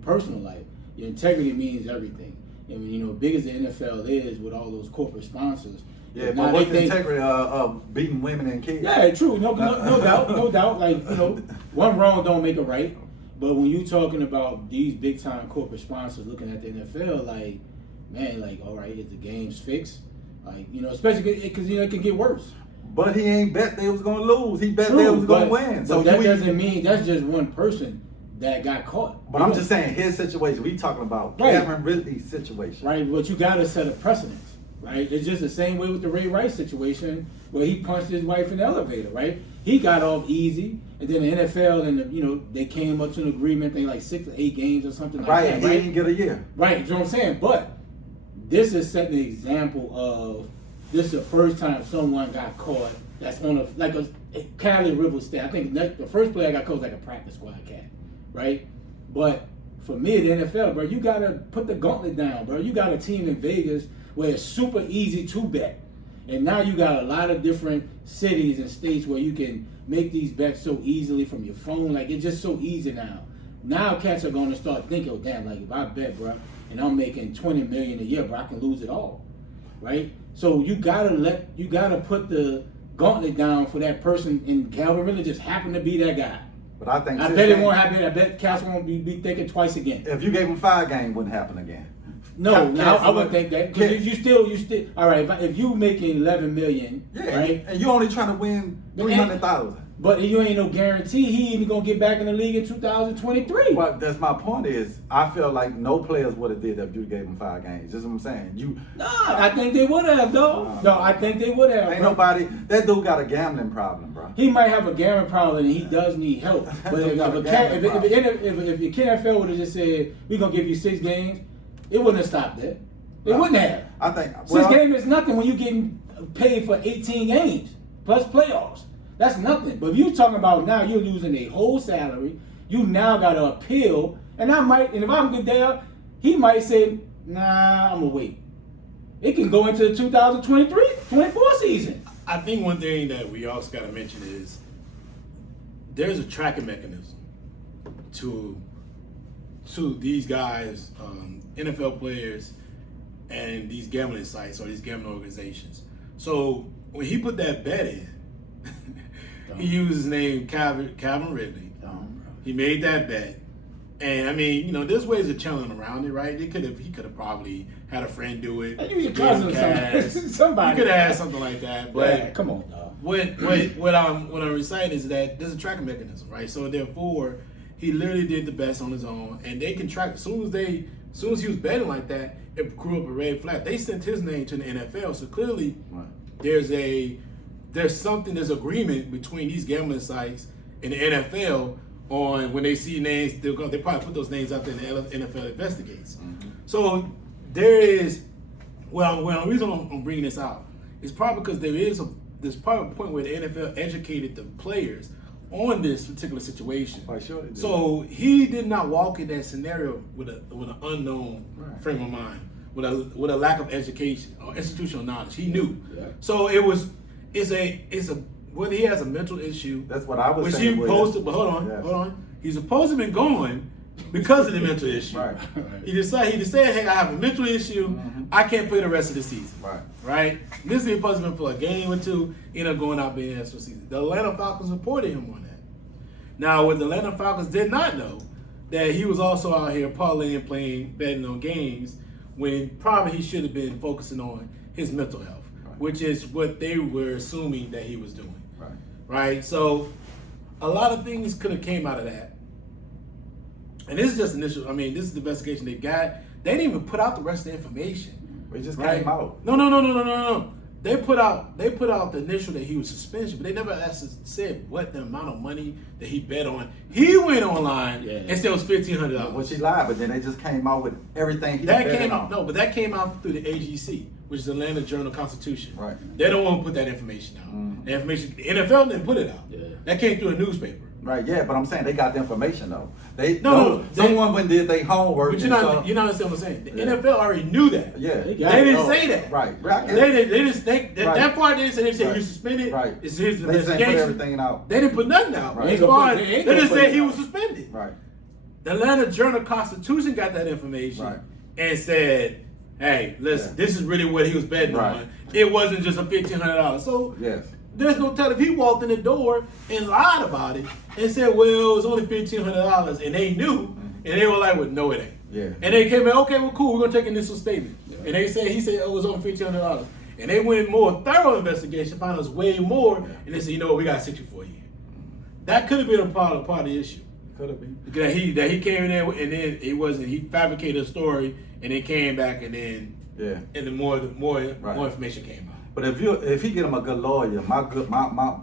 personal life, your integrity means everything. And big as the NFL is with all those corporate sponsors. Yeah, but what's the integrity of beating women and kids? Yeah, true. No doubt, no doubt. Like, one wrong don't make a right. But when you talking about these big time corporate sponsors looking at the NFL, like, man, like, all right, is the game's fixed? Like, especially because it can get worse. But he ain't bet they was gonna lose. He bet they was gonna win. So that doesn't mean that's just one person that got caught. But I'm just saying his situation. We talking about Calvin Ridley's situation, right? But you gotta set a precedent. Right, it's just the same way with the Ray Rice situation where he punched his wife in the elevator. Right, he got off easy, and then the NFL and they came up to an agreement. They like 6 or 8 games or something like that. Right, he didn't get a year. Right, you know what I'm saying? But this is setting an example of this is the first time someone got caught that's on a Khalil River stat. I think the first player I got caught was like a practice squad cat, right? But for me, the NFL, bro, you gotta put the gauntlet down, bro. You got a team in Vegas where it's super easy to bet. And now you got a lot of different cities and states where you can make these bets so easily from your phone. Like, it's just so easy now. Now cats are going to start thinking, oh, damn, like, if I bet, bro, and I'm making $20 million a year, bro, I can lose it all, right? So you gotta put the gauntlet down for that person, and Calvin Ridley just happened to be that guy. But I think I bet it won't happen. I bet cats won't be thinking twice again. If you gave him 5 games, it wouldn't happen again. No, I wouldn't think that. Because you still, all right, if you making $11 million, right? And you only trying to win $300,000. But you ain't no guarantee he ain't gonna get back in the league in 2023. But that's my point is, I feel like no players would have did that if you gave him 5 games. Just what I'm saying. I think they would have, though. No, I think they would have. Ain't nobody. That dude got a gambling problem, bro. He might have a gambling problem, and he does need help. But if the NFL would have just said, we're gonna give you 6 games, it wouldn't have stopped that. It wouldn't have. I think 6 games is nothing when you're getting paid for 18 games plus playoffs. That's nothing. But if you're talking about now you're losing a whole salary, you now got to appeal, and if I'm good there, he might say, nah, I'm gonna wait. It can go into the 2023-24 season. I think one thing that we also got to mention is there's a tracking mechanism to these guys, NFL players, and these gambling sites or these gambling organizations. So when he put that bet in, he used his name Calvin Ridley. He made that bet. And I mean, there's ways of channeling around it, right? He could have probably had a friend do it. Use your cousin or somebody. He could have had something like that. But yeah, come on, dog. What I'm reciting is that there's a tracking mechanism, right? So therefore, he literally did the best on his own, and they can track. As soon as he was betting like that, it grew up a red flag. They sent his name to the NFL, so clearly there's a there's agreement between these gambling sites and the NFL on when they see names, they probably put those names out there and the NFL investigates. Mm-hmm. So there is, the reason I'm bringing this out is probably because there's probably a point where the NFL educated the players on this particular situation. Quite sure they did. So he did not walk in that scenario with an unknown frame of mind, with a lack of education or institutional knowledge. He knew. Yeah. So it's a whether he has a mental issue. That's what I was which saying. he posted, but hold on. He's supposed to have been going because of the mental issue. Right. He decided, hey, I have a mental issue. Mm-hmm. I can't play the rest of the season. Right. This is supposed to be for a game or two, ended up going out being the rest of the season. The Atlanta Falcons reported him on that. Now, what the Atlanta Falcons did not know, that he was also out here parlaying, betting on games, when probably he should have been focusing on his mental health, which is what they were assuming that he was doing. Right? So, a lot of things could have came out of that. And this is just initial. I mean, this is the investigation they got. They didn't even put out the rest of the information. It just came out. No. They put out the initial that he was suspended, but they never said what the amount of money that he bet on. He went online and said it was $1,500. Well, she lied, but then they just came out with everything he bet on. No, but that came out through the AGC, which is the Atlanta Journal-Constitution. Right. They don't want to put that information out. Mm-hmm. The NFL didn't put it out. Yeah. That came through a newspaper. Right, yeah, but I'm saying they got the information though. Someone went did their homework. But you know what I'm saying? The NFL already knew that. Yeah, they didn't say that. Right. That part they didn't say. They said you suspended. Right. It's his They just ain't investigation. put everything out. They didn't put nothing out. Right. They just said he was suspended. Right. The Atlanta Journal-Constitution got that information and said, "Hey, listen, this is really what he was betting on. It wasn't just a $1,500." So yes. There's no telling if he walked in the door and lied about it and said, well, it was only $1,500, and they knew, and they were like, well, no, it ain't. Yeah. And they came in, okay, well, cool, we're going to take an initial statement. Yeah. And he said, it was only $1,500. And they went more thorough investigation, found us way more, and they said, you know what, we got to sit you for a year. That could have been a part of the issue. Could have been. That he came in there, and then he fabricated a story, and it came back, and then and then more information came out. But if he get him a good lawyer, my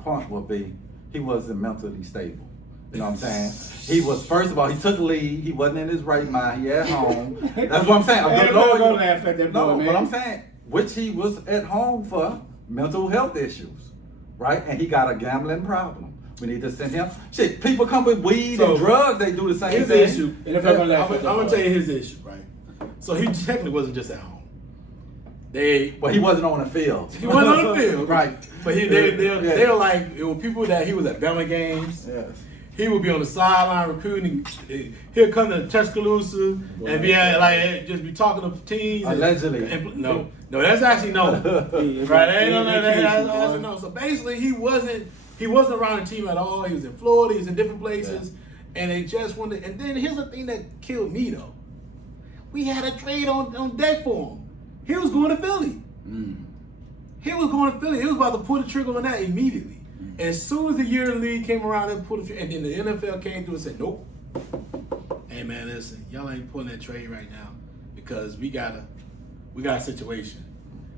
point would be he wasn't mentally stable. You know what I'm saying? He was, first of all, he took leave. He wasn't in his right mind. He at home. That's what I'm saying. A good lawyer. But I'm saying, which he was at home for mental health issues, right? And he got a gambling problem. We need to send him. Shit, people come with weed and drugs. They do the same thing. His issue. I'm gonna tell you his issue, right? So he technically wasn't just at home. But he wasn't on the field. He wasn't on the field, right? But they were like, it were people that he was at Bama games. Yes. He would be on the sideline recruiting. He'll come to Tuscaloosa and be just be talking to teams. Allegedly. No, that's actually no. Right? No. So basically, he wasn't around the team at all. He was in Florida. He was in different places, and they just wanted. And then here's the thing that killed me though. We had a trade on deck for him. He was going to Philly. He was going to Philly. He was about to pull the trigger on that immediately. As soon as the year of the league came around and pulled the trigger, and then the NFL came through and said, nope. Hey man, listen, y'all ain't pulling that trade right now because we got a situation.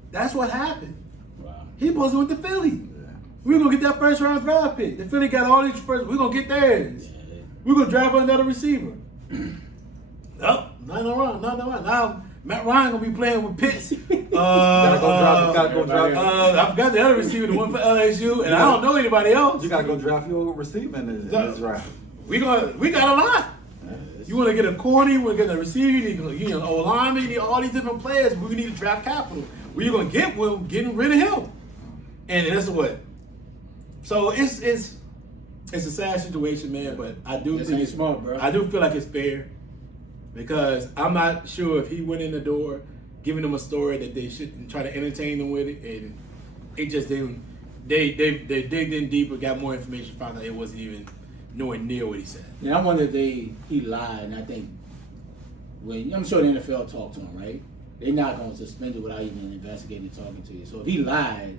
That's what happened. Wow. He supposed to went to Philly. Yeah. We were gonna get that first round draft pick. The Philly got all these first. We're gonna get theirs. Yeah. We're gonna draft another receiver. Nope, nothing wrong. Now Matt Ryan gonna be playing with Pitts. Gotta go drop. I forgot the other receiver, the one for LSU, and I don't know anybody else. You gotta go draft your receiver in this draft. We got a lot. You want to get a corner, you want to get a receiver, you need an old lineman, you need all these different players. We need to draft capital. Where you gonna get with getting rid of him? And that's what. So it's a sad situation, man. But I do think it's smart, bro. I do feel like it's fair. Because I'm not sure if he went in the door giving them a story that they shouldn't try to entertain them with it, and it just didn't. They digged in deeper, got more information, found out it wasn't even nowhere near what he said. Yeah, I wonder if he lied, and I think I'm sure the NFL talked to him, right? They're not going to suspend it without even investigating and talking to you. So if he lied,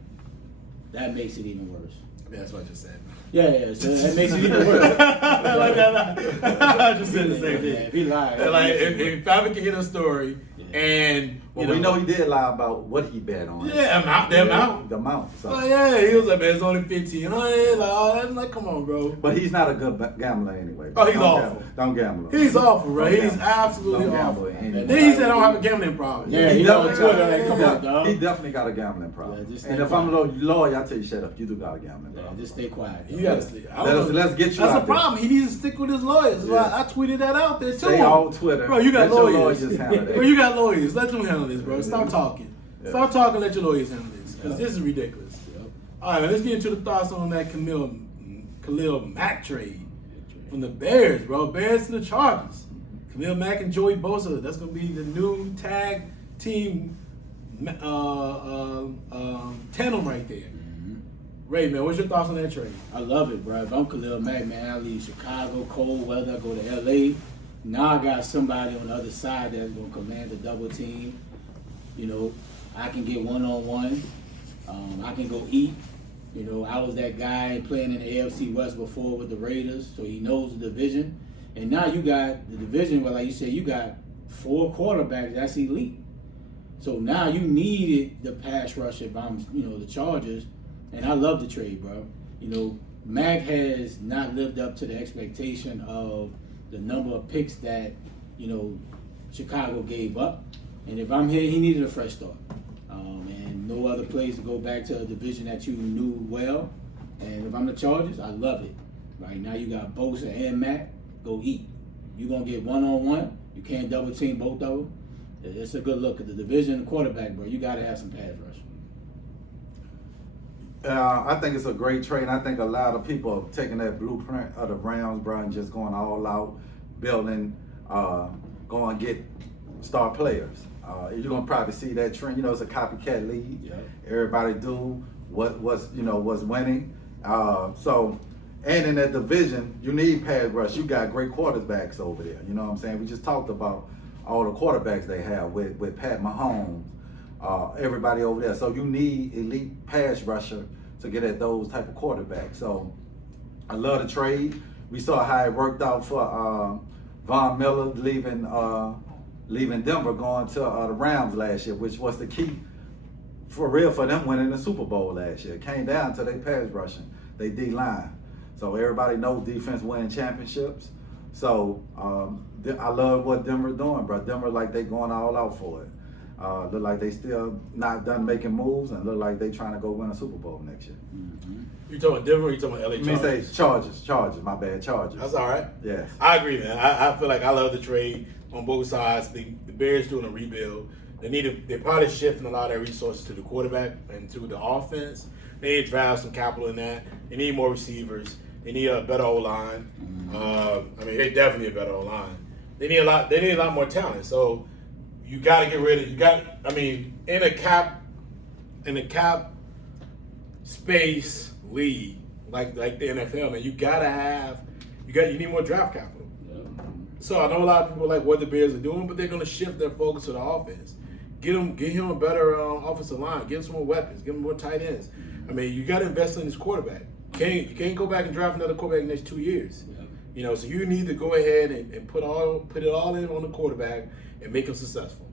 that makes it even worse. That's what I just said. Yeah, so that makes it even worse. I just said the same thing. Yeah, if he lied. Like, if fabricated a story, and Well, we know he did lie about what he bet on. Yeah, the amount. The amount. So. Oh yeah, he was like, man, it's only 1,500. Like, oh, that's like, come on, bro. But he's not a good gambler anyway. Oh, he's awful. Don't gamble. He's awful, bro. Don't He's gamble. absolutely Don't awful. gamble anyway. Then he said I don't have a gambling problem. Yeah, he on Twitter. Like, come on, dog. He definitely got a gambling problem. Yeah, just and stay if I'm a quiet. lawyer, I tell you, shut up. You do got a gambling problem. Just stay quiet. You gotta sleep. Let's get you That's out the problem. He needs to stick with his lawyers. Yeah. I tweeted that out there too. Stay on Twitter. Bro, you got Let your lawyers. lawyers handle that. Bro, you got lawyers. Let them handle this, bro. Stop talking. Yeah. Stop talking. Let your lawyers handle this. Because Yeah. this is ridiculous. Yep. All right, man, let's get into the thoughts on that Khalil Mack trade from the Bears, bro. Bears to the Chargers. Khalil Mack and Joey Bosa. That's gonna be the new tag team tandem right there. Ray, man, what's your thoughts on that trade? I love it, bro. If I'm Khalil Mack, man, I leave Chicago, cold weather, I go to LA. Now I got somebody on the other side that's gonna command the double team. You know, I can get one-on-one. I can go eat. You know, I was that guy playing in the AFC West before with the Raiders, so he knows the division. And now you got the division where, like you said, you got 4 quarterbacks that's elite. So now you needed the pass rush if I'm, the Chargers. And I love the trade, bro. You know, Mack has not lived up to the expectation of the number of picks that, Chicago gave up. And if I'm here, he needed a fresh start. And no other place to go back to a division that you knew well. And if I'm the Chargers, I love it. Right now you got Bosa and Mack. Go eat. You're going to get one-on-one. You can't double team both of them. It's a good look at the division, the quarterback, bro. You got to have some pass rush. I think it's a great trade. I think a lot of people are taking that blueprint of the Rams, bro, and just going all out, building, going get star players. You're gonna probably see that trend. It's a copycat league. Yeah. Everybody do what's winning. And in that division, you need pass rush. You got great quarterbacks over there. You know what I'm saying? We just talked about all the quarterbacks they have with Pat Mahomes. Everybody over there. So you need elite pass rusher to get at those type of quarterbacks. So I love the trade. We saw how it worked out for Von Miller leaving Denver, going to the Rams last year, which was the key for real for them winning the Super Bowl last year. It came down to their pass rushing, they D-line. So everybody knows defense winning championships. So I love what Denver doing, bro. Denver, like, they going all out for it. Look like they still not done making moves, and look like they trying to go win a Super Bowl next year. Mm-hmm. You talking about Denver or you talking about LA Chargers? Let me say Chargers, my bad, Chargers. That's all right. Yes. I agree, man. I feel like I love the trade on both sides. The Bears doing a rebuild. They're probably shifting a lot of their resources to the quarterback and to the offense. They need to drive some capital in that. They need more receivers. They need a better O-line. They definitely a better O-line. They need a lot more talent. So you got to get rid of. In a cap space league like the NFL, man, you need more draft capital. So I know a lot of people like what the Bears are doing, but they're going to shift their focus to the offense. Get him a better offensive line. Get him some more weapons. Give him more tight ends. You got to invest in this quarterback. You can't go back and draft another quarterback in the next 2 years. So you need to go ahead and put it all in on the quarterback and make him successful.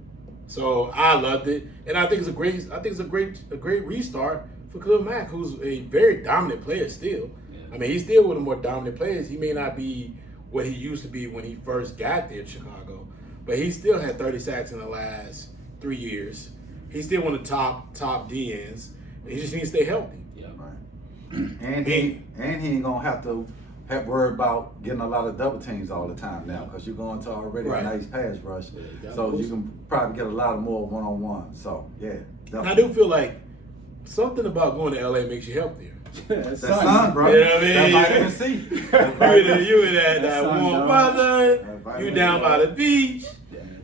So I loved it, and I think it's a great restart for Khalil Mack, who's a very dominant player still. He's still one of the more dominant players. He may not be what he used to be when he first got there in Chicago, but he still had 30 sacks in the last 3 years. He's still one of the top DNs. He just needs to stay healthy. Yeah. Right. And he ain't gonna have to worry about getting a lot of double teams all the time now, because you're going to already a nice pass rush, so you can probably get a lot of more one-on-one. So yeah, definitely. I do feel like something about going to LA makes you healthier. That's sun, bro. You know what I mean? That's vitamin C. You in that warm weather. You down by the beach.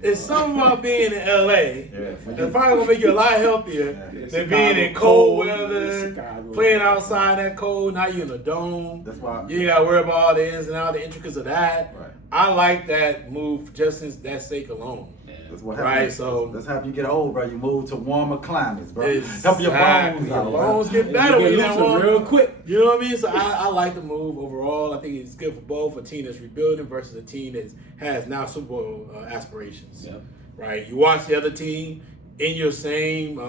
It's something about being in LA that's probably gonna make you a lot healthier than being in cold weather, playing outside that cold. Now you're in a dome. That's why you ain't gotta worry about all the ins and outs, the intricacies of that. Right. I like that move just since that sake alone. That's what right, happens. so that's how you get old, bro. You move to warmer climates, bro. Exactly. Help your bones out. Your bones get better when you're warm. Real quick. You know what I mean? So I like the move overall. I think it's good for both a team that's rebuilding versus a team that has now Super Bowl aspirations. Yep. Right? You watch the other team, in your same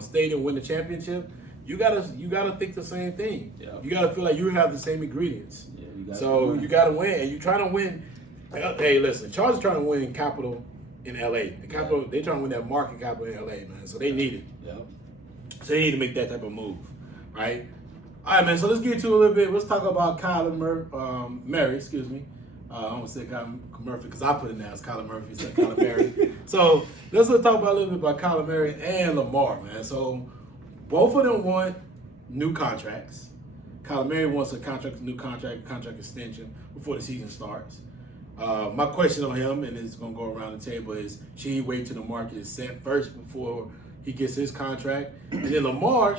stadium win the championship, you gotta think the same thing. Yeah. You gotta feel like you have the same ingredients. Yeah, So you gotta win, and you trying to win. Hey, listen, Chargers trying to win capital in LA. The capital, they trying to win that market capital in LA, man. So they need it. Yeah. So they need to make that type of move, right? All right, man. So let's get to a little bit. Let's talk about Kyler Murray. Excuse me. I almost said Kyler Murphy because I put it now as Kyler Murphy. Said Kyler Murray. So let's talk about a little bit about Kyler Murray and Lamar, man. So both of them want new contracts. Kyler Murray wants a new contract extension before the season starts. My question on him, and it's going to go around the table, is should he wait till the market is set first before he gets his contract? And then Lamar,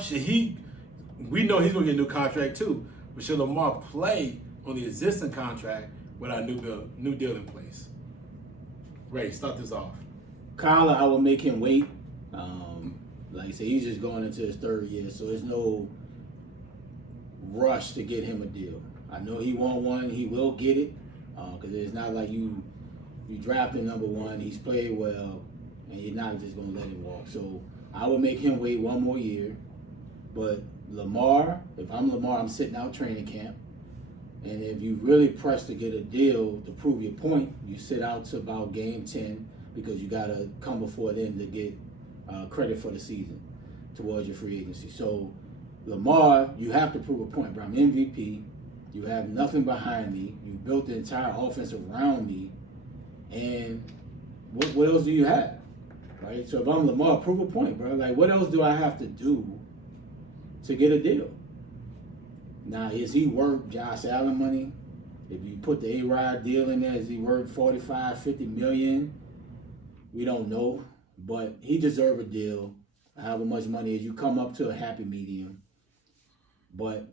we know he's going to get a new contract too, but should Lamar play on the existing contract without a new deal in place? Ray, start this off. Kyler, I would make him wait. Like I said, he's just going into his third year, so there's no rush to get him a deal. I know he want one. He will get it because it's not like you draft him number one. He's played well, and you're not just going to let him walk. So I would make him wait one more year. But Lamar, if I'm Lamar, I'm sitting out training camp. And if you really press to get a deal to prove your point, you sit out to about game 10 because you got to come before then to get credit for the season towards your free agency. So Lamar, you have to prove a point, bro. I'm MVP. You have nothing behind me. You built the entire offense around me. And what else do you have? Right? So if I'm Lamar, prove a point, bro. Like, what else do I have to do to get a deal? Now, is he worth Josh Allen money? If you put the A-Rod deal in there, is he worth 45, 50 million? We don't know. But he deserves a deal, however much money is. You come up to a happy medium. But,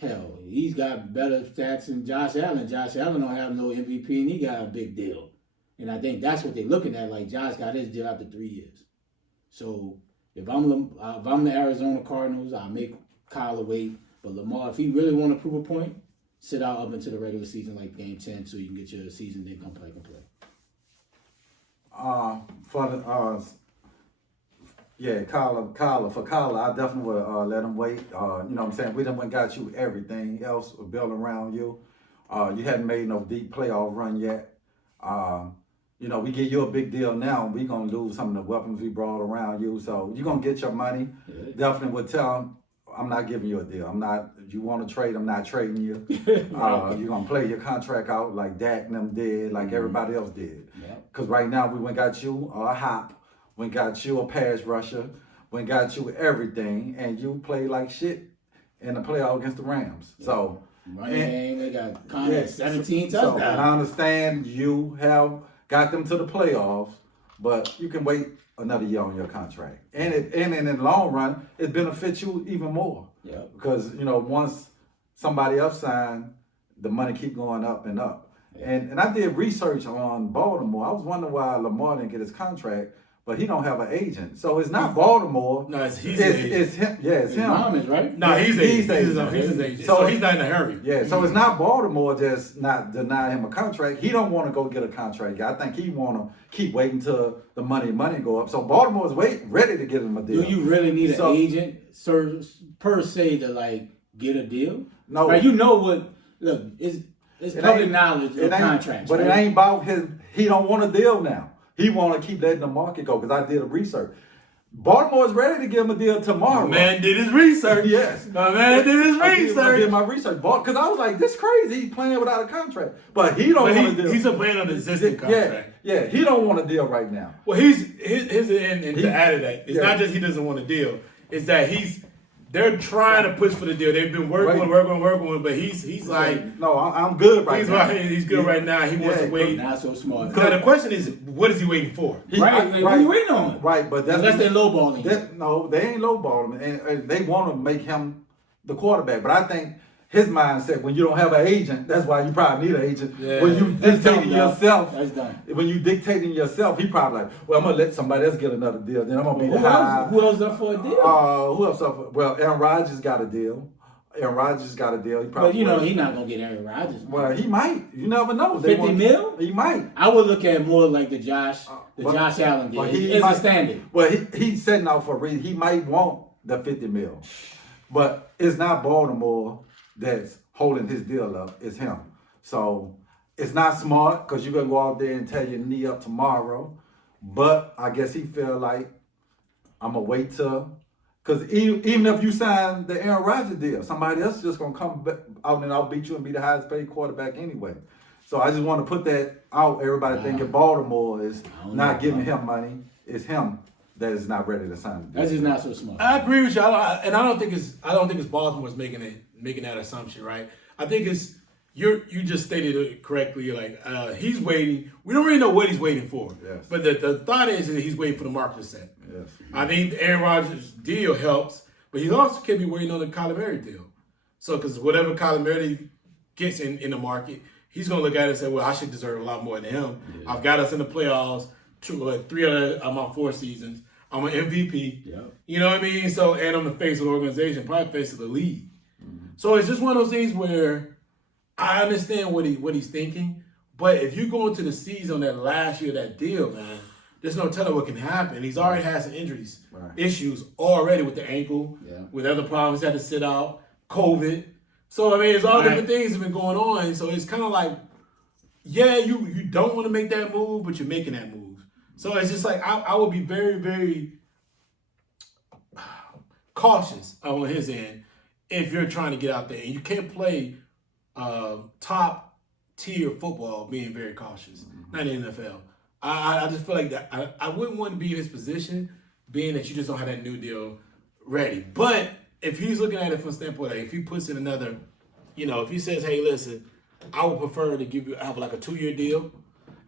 hell, he's got better stats than Josh Allen. Josh Allen don't have no MVP, and he got a big deal. And I think that's what they're looking at. Like, Josh got his deal after 3 years. So, if I'm the Arizona Cardinals, I'll make Kyler wait. But Lamar, if he really want to prove a point, sit out up into the regular season like game 10 so you can get your season, then come play. Kyler, I definitely would let him wait. You know what I'm saying? We done went got you everything else built around you. You hadn't made no deep playoff run yet. You know, we give you a big deal now. We gonna lose some of the weapons we brought around you. So you're gonna get your money. Yeah. Definitely would tell him, I'm not giving you a deal. If you want to trade, I'm not trading you. You're going to play your contract out like Dak and them did, like everybody else did. Because right now, we went got you a hop, we got you a pass rusher, we got you everything, and you play like shit in the playoff against the Rams. Yeah. So, running game, they got Connor 17 touchdowns. And I understand you have got them to the playoffs, but you can wait another year on your contract, and in the long run, it benefits you even more. Yeah. Because once somebody else signed, the money keep going up and up. Yeah. And I did research on Baltimore. I was wondering why Lamar didn't get his contract, but he don't have an agent, so it's not Baltimore. No, it's him. Yeah, it's him. Mom is right. No, he's his agent. So he's not in a hurry. Yeah, so it's not Baltimore just not denying him a contract. He don't want to go get a contract. I think he want to keep waiting till the money go up. So Baltimore is ready to get him a deal. Do you really need an agent, per se, to get a deal? No. Right, it's public knowledge of contracts. But it ain't about he don't want a deal now. He want to keep letting the market go because I did a research. Baltimore is ready to give him a deal tomorrow. My man did his research. Yes. My man did his research. I did my research. Because I was like, this crazy. He's playing without a contract. But he don't want a deal. He's playing on the existing contract. Yeah, he don't want a deal right now. Well, to add to that, it's not just he doesn't want a deal. It's that they're trying to push for the deal. They've been working, but he's like, no, I'm good right now. He's good right now. He wants to wait. Not so smart. Now the question is, what is he waiting for? What are you waiting on? Right, but unless they're lowballing him. No, they ain't lowballing him, and they want to make him the quarterback. But I think his mindset, when you don't have an agent, that's why you probably need an agent. Yeah. When you dictating yourself, that's done. When you dictating yourself, he probably like, well, I'm gonna let somebody else get another deal. Then I'm gonna be who else up for a deal? Who else up for? Well, Aaron Rodgers got a deal. Aaron Rodgers got a deal. He But probably you know, he's not gonna get Aaron Rodgers. well, he might. You never know. 50 mil? He might. I would look at more like the Josh But- Allen deal. but he It's a might- standard. Well, he's setting out for a reason. He might want the 50 mil. But it's not Baltimore that's holding his deal up. It's him. So it's not smart because you're going to go out there and tear your knee up tomorrow. But I guess he feel like I'm going to wait till. Because even if you sign the Aaron Rodgers deal, somebody else is just going to come out and outbeat you and be the highest paid quarterback anyway. So I just want to put that out. Everybody thinking Baltimore is not giving him money. It's him that is not ready to sign the deal. That's just not so smart. I agree with you, I don't think it's Baltimore's making that assumption, right? I think it's you just stated it correctly. Like he's waiting. We don't really know what he's waiting for. Yes. But the thought is that he's waiting for the market to set. Yes. I think the Aaron Rodgers deal helps, but he also could be waiting on the Khalil deal. So because whatever Khalil gets in the market, he's gonna look at it and say, well, I should deserve a lot more than him. Yeah. I've got us in the playoffs 3 out of my 4 seasons. I'm an MVP. Yep. You know what I mean? So, and I'm the face of the organization, probably face of the league. Mm-hmm. So it's just one of those things where I understand what he's thinking, but if you go into the season on that last year of that deal, man, there's no telling what can happen. He's already had some injuries, issues already with the ankle, with other problems, had to sit out, COVID. So, I mean, it's all different things that have been going on. So it's kind of like, yeah, you don't want to make that move, but you're making that move. So it's just like, I would be very, very cautious on his end if you're trying to get out there. And you can't play top tier football being very cautious, not in the NFL. I just feel like that I wouldn't want to be in his position, being that you just don't have that new deal ready. But if he's looking at it from a standpoint, like if he puts in another, if he says, hey, listen, I would prefer to have like a 2-year deal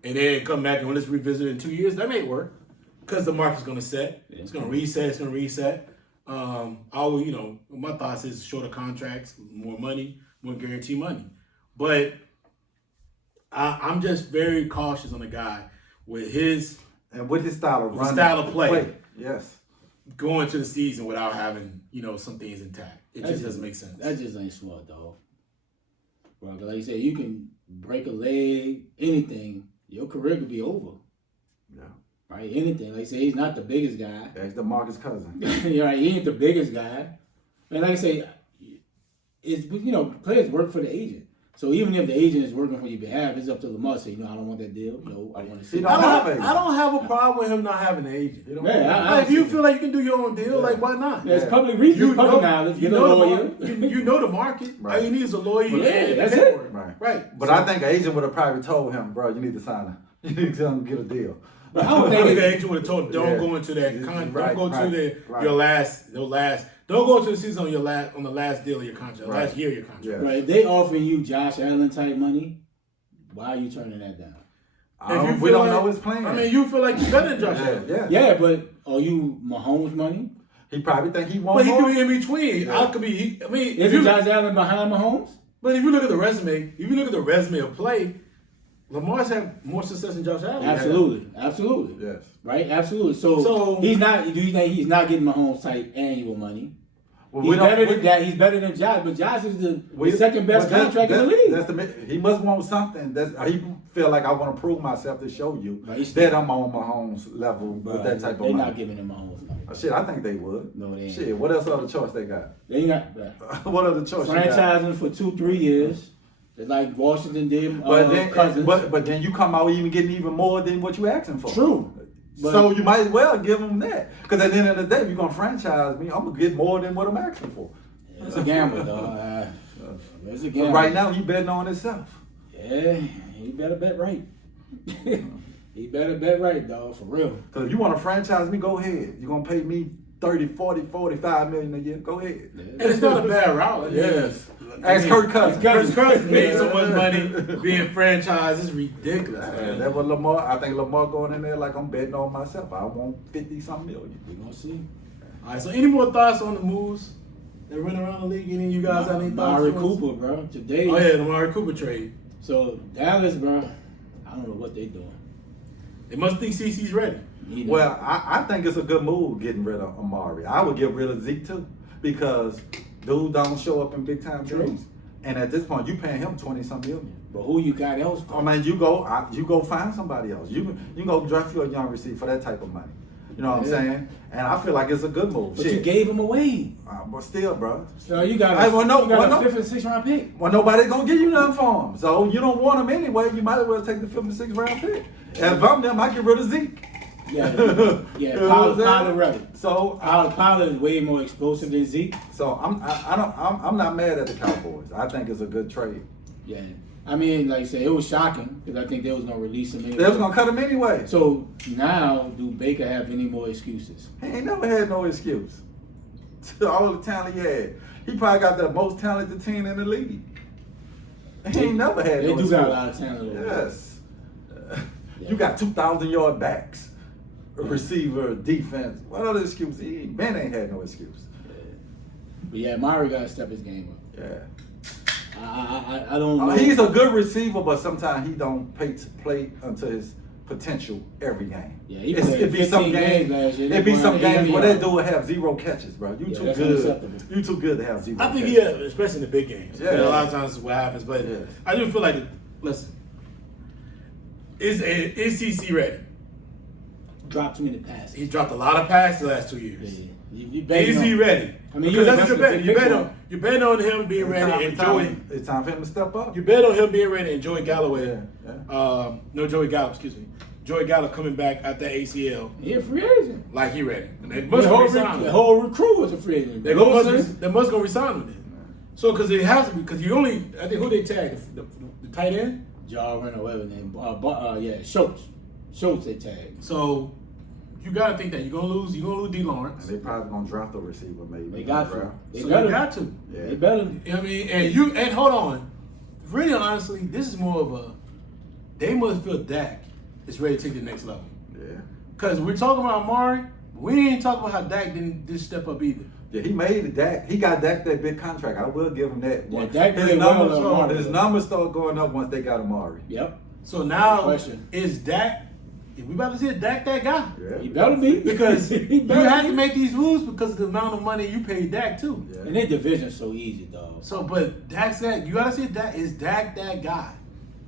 and then come back and let's revisit it in 2 years, that may work because the market's going to set. It's going to reset. My thoughts is shorter contracts, more money, more guarantee money. But I'm just very cautious on the guy with his style of running, style of play. Yes. Going to the season without having, some things intact. It just doesn't make sense. That just ain't smart, dog. Bro, like you said, you can break a leg, anything, your career could be over. Yeah. Right? Anything. Like I say, he's not the biggest guy. That's the Marcus cousin. Right? He ain't the biggest guy. And like I say, it's players work for the agent. So even if the agent is working for your behalf, it's up to Lamar to say, I don't want that deal. No, I want to see. I don't have a problem with him not having an agent. If you feel like you can do your own deal, like why not? There's public reasons. Public knowledge. You know the lawyer. You know the market. Right. All you need is a lawyer. That's it. Right. But I think an agent would have probably told him, bro, you need to sign him. You need to tell him to get a deal. But I don't think the agent would have told him, don't go into that contract. Don't go to your last. Don't go to the season on the last deal of your contract, last year of your contract. Yeah. Right. If they offering you Josh Allen type money, why are you turning that down? We don't know his plan. I mean, you feel like you're better than Josh Allen. Yeah, but are you Mahomes money? He probably think he won't. But he could be in between. Is Josh Allen behind Mahomes? But if you look at the resume of play, Lamar's had more success than Josh Allen. Absolutely. Yes. Right? Absolutely. So he's not. Do you think he's not getting Mahomes type annual money? Well, he's better than Josh, but Josh is the second best contract in the league. He must want something. He feel like I want to prove myself to show you that I'm on Mahomes level with that type of money. They're not giving him Mahomes money. Shit, I think they would. No, they ain't. Shit, what else other choice they got? They got what other choice? Franchising for 2-3 years. Like Washington did. But then you come out even getting even more than what you asking for. True. So you might as well give them that. Because at the end of the day, if you're going to franchise me, I'm going to get more than what I'm asking for. It's a gamble, dog. It's a gamble. But right now, he betting on himself. Yeah, he better bet right. He better bet right, dog, for real. Because if you want to franchise me, go ahead. You're going to pay me 30, 40, 45 million a year. Go ahead. Yeah. And it's not a bad route. Yes. Ask Kirk Cousins. Kirk Cousins made so much money being franchised. It's ridiculous, man. That was Lamar. I think Lamar going in there like I'm betting on myself. I want 50-something million. We're going to see. All right, so any more thoughts on the moves that run around the league? Any of you guys have any thoughts? Amari Cooper, bro. Today. Oh, yeah, the Amari Cooper trade. So, Dallas, bro, I don't know what they're doing. They must think CeCe's ready. Well, I think it's a good move getting rid of Amari. I would get rid of Zeke, too, because Dude don't show up in big time True. games. And at this point, you paying him 20-some million. But who you got else? I mean, you go find somebody else. You go draft you a young receiver for that type of money. You know what I'm saying? And I feel like it's a good move. But you gave him away. But still, bro. So you got Hey, well, no, you got well, a no. 5th and 6th round pick. Well, nobody's gonna give you nothing for him. So you don't want him anyway. You might as well take the 5th and 6th round pick. And if I'm them, I get rid of Zeke. Yeah, You know what I'm saying? Pollard relevant. So Pollard is way more explosive than Zeke. So I'm not mad at the Cowboys. I think it's a good trade. Yeah. I mean, like you said, it was shocking because I think they was gonna release him anyway. They was gonna cut him anyway. So now, do Baker have any more excuses? He ain't never had no excuse. All the talent he had, he probably got the most talented team in the league. He ain't never had. They no do excuse. got a lot of talent over there. Yes. You got 2,000-yard backs, a receiver, defense. What other excuse? Ben ain't had no excuse. But yeah, Murray got to step his game up. Yeah. I don't know. He's a good receiver, but sometimes he don't play unto his potential every game. Yeah, he played It'd be some 15 games. games last year. It'd be some games where that dude. dude would have 0 catches, bro. You Yeah, too that's good. unacceptable. You too good to have 0. I think catches. especially in the big games. Yeah. You know, a lot of times it's what happens, but Yeah. I do feel like, listen, is CC ready? Dropped too many passes. He's dropped a lot of passes the last 2 years. Yeah. You betting Is on he him. ready? I mean, because you that's your bet. invested a big pick You bet on him being ready and Joey. It's time for him to step up. You bet on him being ready and Joey Galloway. Yeah. No, Joey Gallup. Excuse me. Joey Gallup coming back after ACL He a free agent. like he ready. And they The must whole, go resign the him. whole recruit was a free agent. They must go resign him then. So because it has to be because you only I think who they tagged the tight end. Jarwin or whatever his name. Yeah, Schultz. Schultz they tagged. So you gotta think that you're gonna lose D And Lawrence. they probably gonna draft a receiver, maybe. They got to. Draft. They So better. you got to. Yeah. They better. You know what I mean, and hold on. Really honestly, this is more of a they must feel Dak is ready to take the next level. Yeah. Cause we're talking about Amari, but we ain't talking about how Dak didn't step up either. Yeah, he made it. Dak. He got Dak that big contract. I will give him that. Yeah, Dak his played well numbers, on Amari. his numbers started going up once they got Amari. Yep. So now Question. is Dak? If we about to see Dak that guy? Yeah. He better be. Because He you better have be. to make these moves because of the amount of money you pay Dak too. Yeah. And their division's so easy, dog. So, but Dak's that you gotta see Dak is Dak that guy?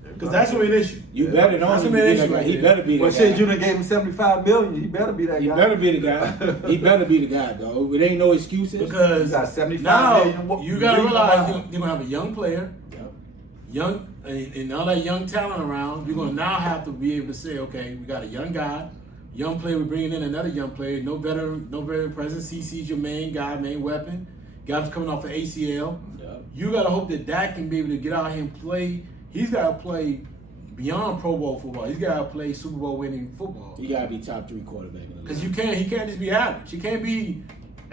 Because that's gonna be an issue. You Yeah. better That's don't a be issue that guy. right He there. better be Well, the shit, guy. you done gave him $75 million. He better be that He guy. better be the guy. He better be the guy, dog. It ain't no excuses. Because You got 75 now million. you gotta Leave him realize alone. you're gonna have a young player, Yep. young and all that young talent around. You're gonna now have to be able to say, okay, we got a young guy, young player. We're bringing in another young player. No veteran presence. CC's your main guy, main weapon. Guys coming off the ACL. Yep. You gotta hope that Dak can be able to get out here and play. He's gotta play beyond Pro Bowl football. He's gotta play Super Bowl winning football. You gotta be top 3 quarterback in the Because league. he can't just be average. He can't be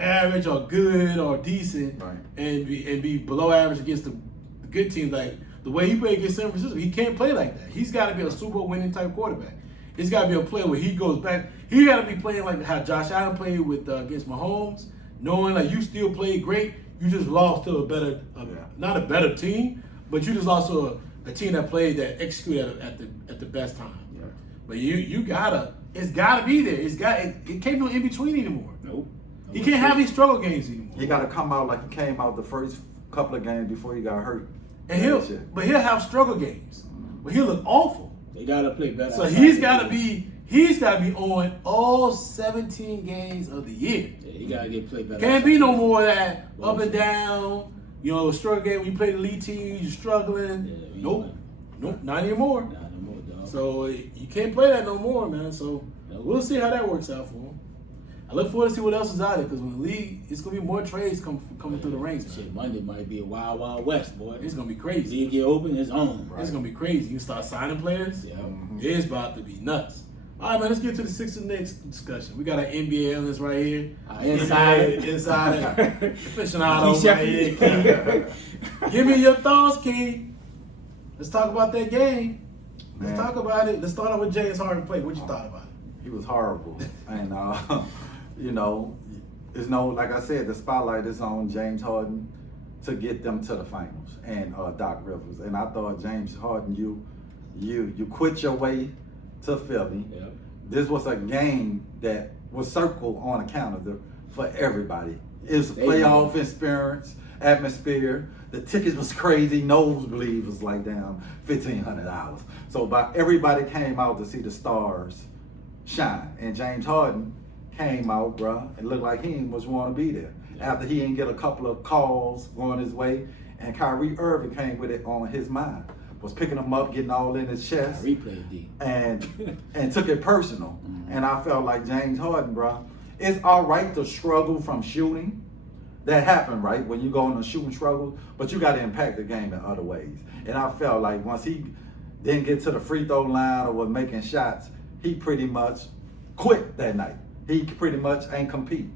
average or good or decent Right. and be below average against the good teams. Like the way he played against San Francisco, he can't play like that. He's got to be a Super Bowl winning type quarterback. It's got to be a player where he goes back. He got to be playing like how Josh Allen played with against Mahomes, knowing like you still played great. You just lost to a better, not a better team, but you just lost to a team that played that executed at the best time. Yeah. But it's gotta be there. It can't be in between anymore. Nope. He can't have these struggle games anymore. He got to come out like he came out the first couple of games before he got hurt. And he'll have struggle games, but he'll look awful. They gotta play better. So outside he's the gotta league. be on all 17 games of the year. Yeah, he gotta get played better. Can't outside be the no league. more of that up and down. Struggle game when you play the league teams, you're struggling. Yeah, Nope, not anymore. Nah, no more, dog. So you can't play that no more, man. So we'll see how that works out for him. I look forward to see what else is out there because when the league, it's gonna be more trades coming through the ranks. Man. Shit, Monday might be a wild, wild west, boy. It's gonna be crazy. League get open, it's on. It's gonna be crazy. You start signing players. Yeah. It's about to be nuts. All right, man. Let's get to the Sixers Knicks discussion. We got an NBA analyst right here. Insider. Aficionado right here. Give me your thoughts, King. Let's talk about that game. Let's talk about it. Let's start off with James Harden play. What you thought about it? He was horrible. And, it's like I said, the spotlight is on James Harden to get them to the finals and Doc Rivers. And I thought, James Harden, you quit your way to Philly. Yep. This was a game that was circled on a calendar for everybody. It was a playoff experience, atmosphere. The tickets was crazy. Nosebleed was like down $1,500. So everybody came out to see the stars shine. And James Harden came out, bro, and looked like he didn't much want to be there. After he didn't get a couple of calls going his way, and Kyrie Irving came with it on his mind. Was picking him up, getting all in his chest. Kyrie played deep. And took it personal. And I felt like James Harden, bro, it's all right to struggle from shooting. That happened, right? When you go on a shooting struggle, but you got to impact the game in other ways. And I felt like once he didn't get to the free throw line or was making shots, he pretty much quit that night. He pretty much ain't compete.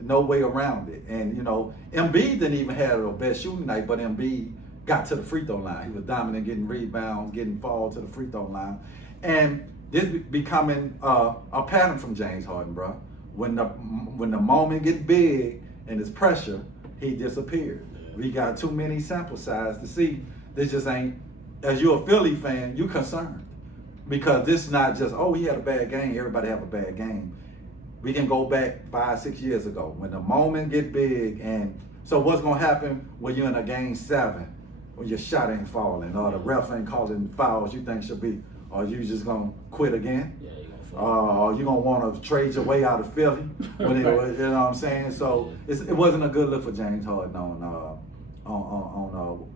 No way around it. And, you know, Embiid didn't even have the best shooting night, but Embiid got to the free throw line. He was dominant, getting rebounds, getting fall to the free throw line. And this becoming a pattern from James Harden, bro. When the moment get big and it's pressure, he disappeared. We got too many sample size to see. This just ain't, as you're a Philly fan, you concerned. Because this is not just, oh, he had a bad game, everybody have a bad game. We can go back 5-6 years ago when the moment get big. And so what's gonna happen when you're in a game 7, when your shot ain't falling, or the ref ain't calling fouls you think should be, or you just gonna quit again? Yeah, you're gonna fall. Or you gonna want to trade your way out of Philly? When it, you know what I'm saying? So it wasn't a good look for James Harden on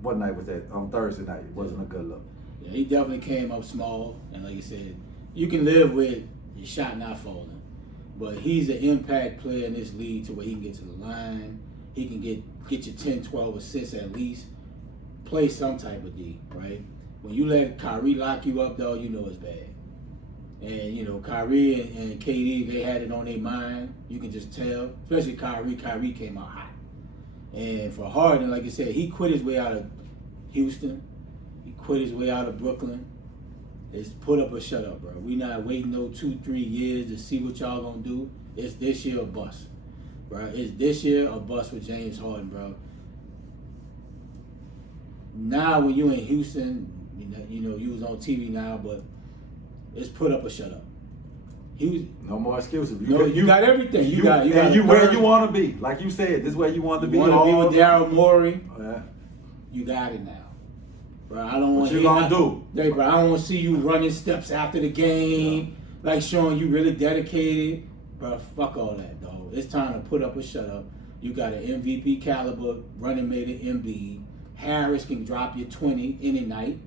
what night was that? On Thursday night. It wasn't a good look. Yeah, he definitely came up small, and like you said, you can live with your shot not falling. But he's an impact player in this league to where he can get to the line. He can get you 10, 12 assists at least. Play some type of D, right? When you let Kyrie lock you up, though, you know it's bad. And, you know, Kyrie and KD, they had it on their mind. You can just tell, especially Kyrie. Kyrie came out hot. And for Harden, like you said, he quit his way out of Houston. He quit his way out of Brooklyn. It's put up or shut up, bro. We not waiting no 2-3 years to see what y'all gonna do. It's this year or bust, bro. It's this year or bust with James Harden, bro. Now when you in Houston, you know you was on TV now, but it's put up or shut up. No more excuses. You got everything. You got where you want to be. Like you said, this is where you want to be. You want to be with Daryl Morey. Yeah. You got it now. Bro, I don't want what you gonna do? Bro, I don't want to see you running steps after the game, like showing you really dedicated. Bro, fuck all that, dog. It's time to put up or shut up. You got an MVP caliber running mate in Embiid. Harris can drop you 20 any night,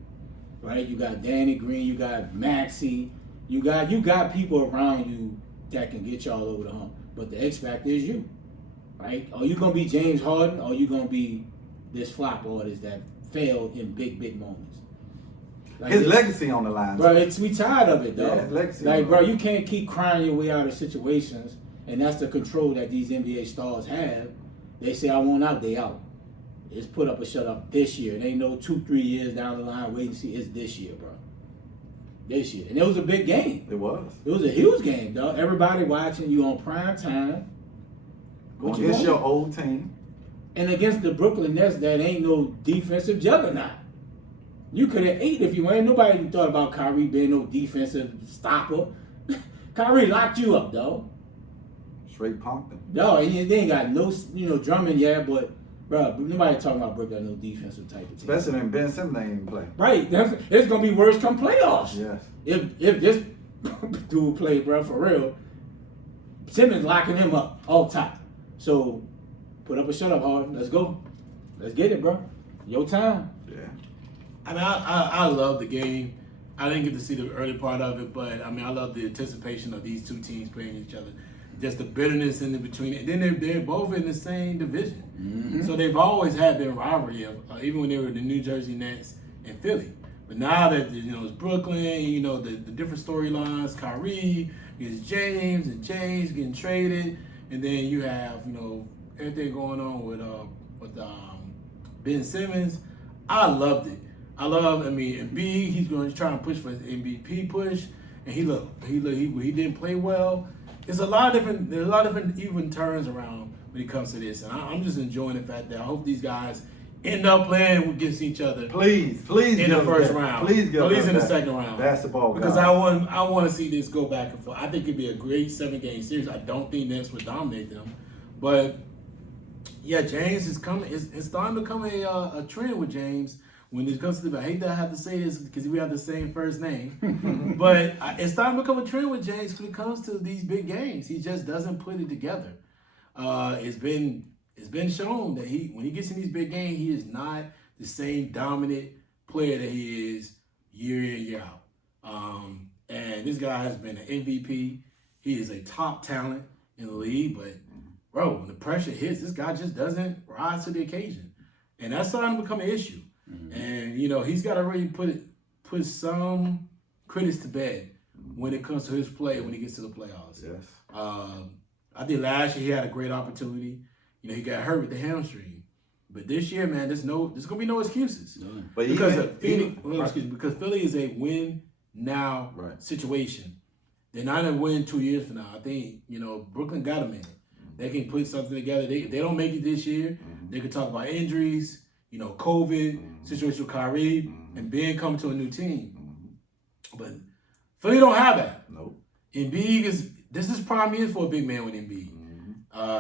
right? You got Danny Green, you got Maxey, you got people around you that can get y'all over the hump. But the X factor is you, right? Are you gonna be James Harden, or are you gonna be this flop artist that failed in big moments? Like his legacy on the line, bro. We tired of it, though. Yeah, his legacy. Like, bro, you can't keep crying your way out of situations, and that's the control that these NBA stars have. They say, "I want out," they out. It's put up or shut up this year. It ain't no 2-3 years down the line. Wait and see. It's this year, bro. This year, and it was a big game. It was. It was a huge game, dog. Everybody watching you on prime time. Going against your old team. And against the Brooklyn Nets, that ain't no defensive juggernaut. You could have ate if you ain't. Nobody even thought about Kyrie being no defensive stopper. Kyrie locked you up, though. Straight punked him. No, they ain't got no, Drummond yet, but bro, nobody talking about Brooklyn no defensive type of team. Especially when Ben Simmons ain't even play. Right, it's gonna be worse come playoffs. Yes. If this dude play, bro, for real, Simmons locking him up all top. So put up or shut up, Harden. Let's go. Let's get it, bro. Your time. Yeah. I mean, I love the game. I didn't get to see the early part of it, but I mean, I love the anticipation of these two teams playing each other. Just the bitterness in between. And then they're both in the same division. Mm-hmm. So they've always had their rivalry, even when they were the New Jersey Nets and Philly. But now that, it's Brooklyn, the different storylines, Kyrie against James, and James getting traded. And then you have, everything going on with Ben Simmons. I loved it. Embiid, he's going to try and push for his MVP push. And he didn't play well. There's a lot of different even turns around when it comes to this, and I'm just enjoying the fact that I hope these guys end up playing against each other. Please, in the first round. Please get at least in the second round. Basketball, because I want to see this go back and forth. I think it'd be a great 7-game series. I don't think Nets would dominate them, but Yeah, James is coming. It's starting to become a trend with James when it comes to. I hate that I have to say this because we have the same first name, but it's starting to become a trend with James when it comes to these big games. He just doesn't put it together. It's been shown that when he gets in these big games, he is not the same dominant player that he is year in, year out. And this guy has been an MVP. He is a top talent in the league, but bro, when the pressure hits, this guy just doesn't rise to the occasion. And that's starting to become an issue. Mm-hmm. And, he's got to really put some critics to bed when it comes to his play when he gets to the playoffs. Yes. I think last year he had a great opportunity. He got hurt with the hamstring. But this year, man, there's gonna be no excuses. No. But because Philly is a win now situation. They're not gonna win 2 years from now. I think, Brooklyn got them in it. They can put something together. They don't make it this year. They can talk about injuries, COVID, situation with Kyrie, and Ben coming to a new team. But Philly don't have that. Nope. Embiid this is prime year for a big man with Embiid.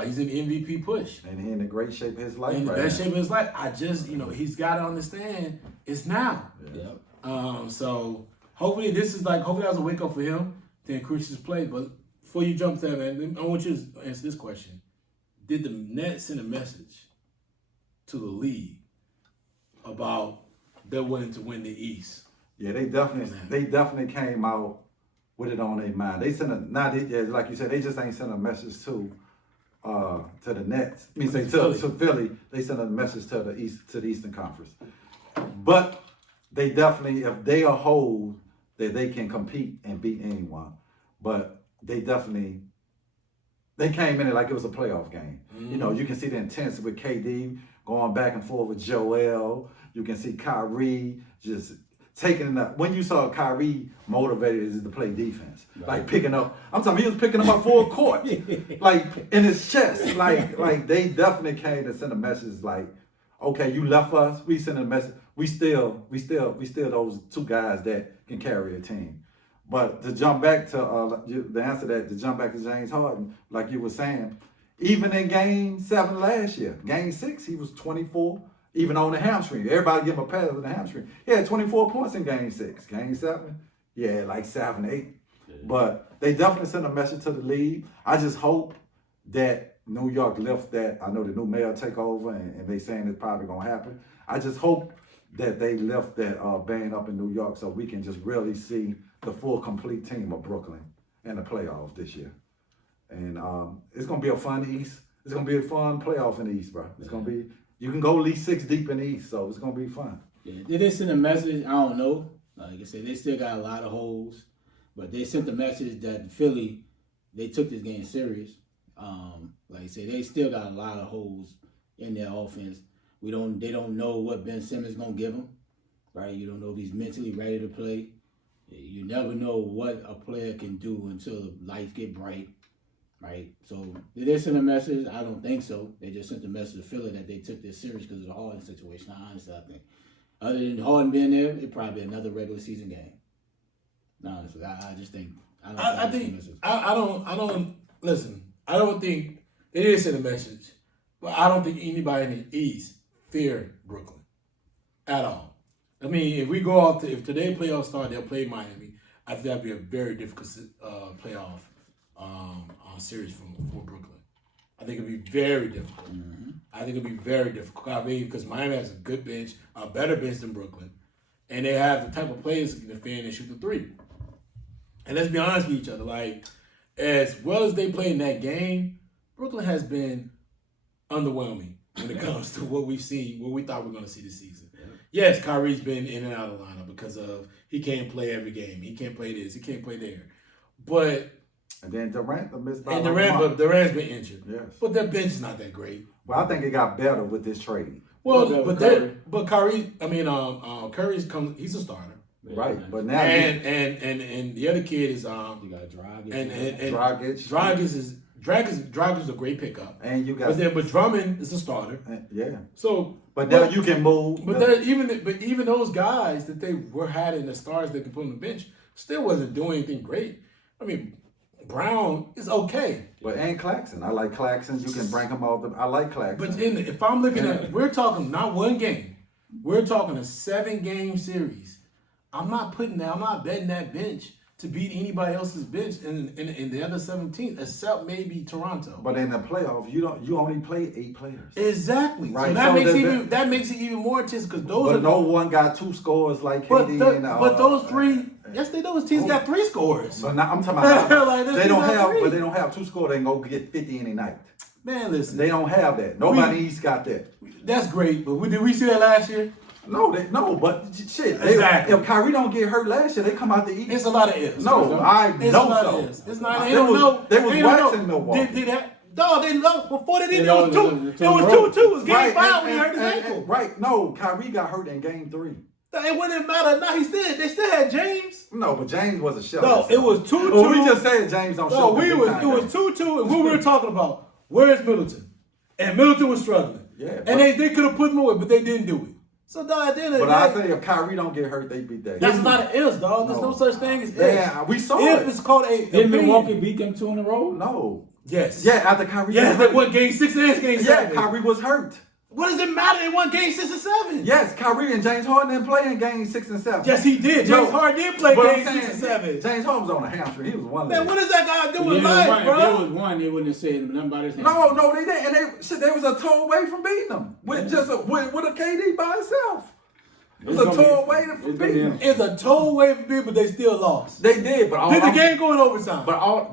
He's in MVP push. And he's in the great shape of his life. In the best shape of his life. I just, he's got to understand it's now. Yeah. So hopefully that was a wake up for him to increase his play. But before you jump to that, man, I want you to answer this question. Did the Nets send a message to the league about they're willing to win the East? Yeah, they definitely came out with it on their mind. They sent like you said, they just ain't sent a message to the Nets. I mean, to Philly. They sent a message to the Eastern Conference. But they definitely, if they are whole, that they can compete and beat anyone. But they came in it like it was a playoff game. Mm-hmm. You can see the intensity with KD going back and forth with Joel. You can see Kyrie just taking up. When you saw Kyrie motivated to play defense, like picking up. I'm talking, he was picking them up full court, like in his chest. Like they definitely came to send a message like, okay, you left us. We send a message. We still those two guys that can carry a team. But to jump back to the answer to jump back to James Harden, like you were saying, even in Game 7 last year, Game 6, he was 24. Even on the hamstring. Everybody give him a pass on the hamstring. He had 24 points in Game 6. Game 7, yeah, like 7, 8. Yeah. But they definitely sent a message to the league. I just hope that New York lifts that. I know the new mayor take over, and they saying it's probably going to happen. I just hope that they lift that ban up in New York so we can just really see the full, complete team of Brooklyn in the playoffs this year. And it's going to be a fun East. It's going to be a fun playoff in the East, bro. It's going to be... You can go at least 6 deep in the East, so it's going to be fun. Yeah, did they send a message? I don't know. Like I said, they still got a lot of holes. But they sent the message that Philly, they took this game serious. Like I said, they still got a lot of holes in their offense. They don't know what Ben Simmons is going to give them. Right? You don't know if he's mentally ready to play. You never know what a player can do until the lights get bright. Right, so did they send a message? I don't think so. They just sent a message to Philly that they took this serious because of the Harden situation. Honestly, I think other than Harden being there, it'd probably be another regular season game. Honestly, I just think I don't think they did send a message, but I don't think anybody in the East fear Brooklyn at all. I mean, if today playoffs start, they'll play Miami. I think that'd be a very difficult playoff. Series for Brooklyn. I think it'll be very difficult. Mm-hmm. I think it'll be very difficult. I mean, because Miami has a good bench, a better bench than Brooklyn, and they have the type of players who can defend and shoot the three. And let's be honest with each other. Like, as well as they play in that game, Brooklyn has been underwhelming when it comes to what we've seen, what we thought we were going to see this season. Yeah. Yes, Kyrie's been in and out of the lineup because of he can't play every game. He can't play this. He can't play there. But and then Durant missed by but Durant's been injured. Yes. But their bench is not that great. Well, I think it got better with this trade. Well, but Curry, Curry's he's a starter. Right. But now and the other kid is you got Dragic. And Dragic is a great pickup. And you got but Drummond is a starter. Yeah. So now you can move. But even those guys that they had in the stars that could put on the bench still wasn't doing anything great. I mean, Brown is okay. But and Claxton, I like Claxton. You can bring him off. I like Claxton. But if I'm looking at, we're talking not one game. We're talking a 7-game series. I'm not betting that bench to beat anybody else's bench in the other 17, except maybe Toronto. But in the playoffs, you only play 8 players. Exactly. Right. So that makes it even more intense because those. But no one got 2 scores like KD but those 3. Yes, they do. His team's got 3 scores. But now I'm talking about Like, they don't have 2 scores. They can go get 50 any night. Man, listen. They don't have that. Nobody else got that. That's great, but did we see that last year? No, but shit. Exactly. If Kyrie don't get hurt last year, they come out to eat. It's a lot of ifs. No, I it's know a lot so. Of ifs. It's not. They don't know. They was they don't waxing know. Milwaukee. Did that? No, they know. Before they did, They it was 2. It was 2-2. It was game 5 when he hurt his ankle. Right. No, Kyrie got hurt in game 3. It wouldn't matter. No, they still had James. No, but James was a shell. No, it was 2-2. Well, we just said James don't show. No, it was 2-2, and what we were talking about, where's Middleton? And Middleton was struggling. Yeah. And they could have put him away, but they didn't do it. So, dog, at the end of the But day, I say if Kyrie don't get hurt, they beat that. that's not an if, dog. There's no such thing as if. Yeah, we saw it. If it's called a Did Milwaukee beat them 2 in a row? No. Yes. Yeah, after Kyrie. Yes, they won game 6 and game 7. Yeah, Kyrie was hurt. What does it matter? They won game 6 and 7. Yes, Kyrie and James Harden didn't play in game 6 and 7. Yes, he did. James Harden did play But I'm game 6 saying, and 7. James Harden was on a hamstring. He was one Man, leg. what does that guy do in If life, there bro? was one, they wouldn't have said nothing about his hand. No, they didn't. And they was a toe away from beating them with just with a KD by himself. It was a toe away from beating them. It's a toe away from being, but they still lost. They did, but Did the game go in overtime?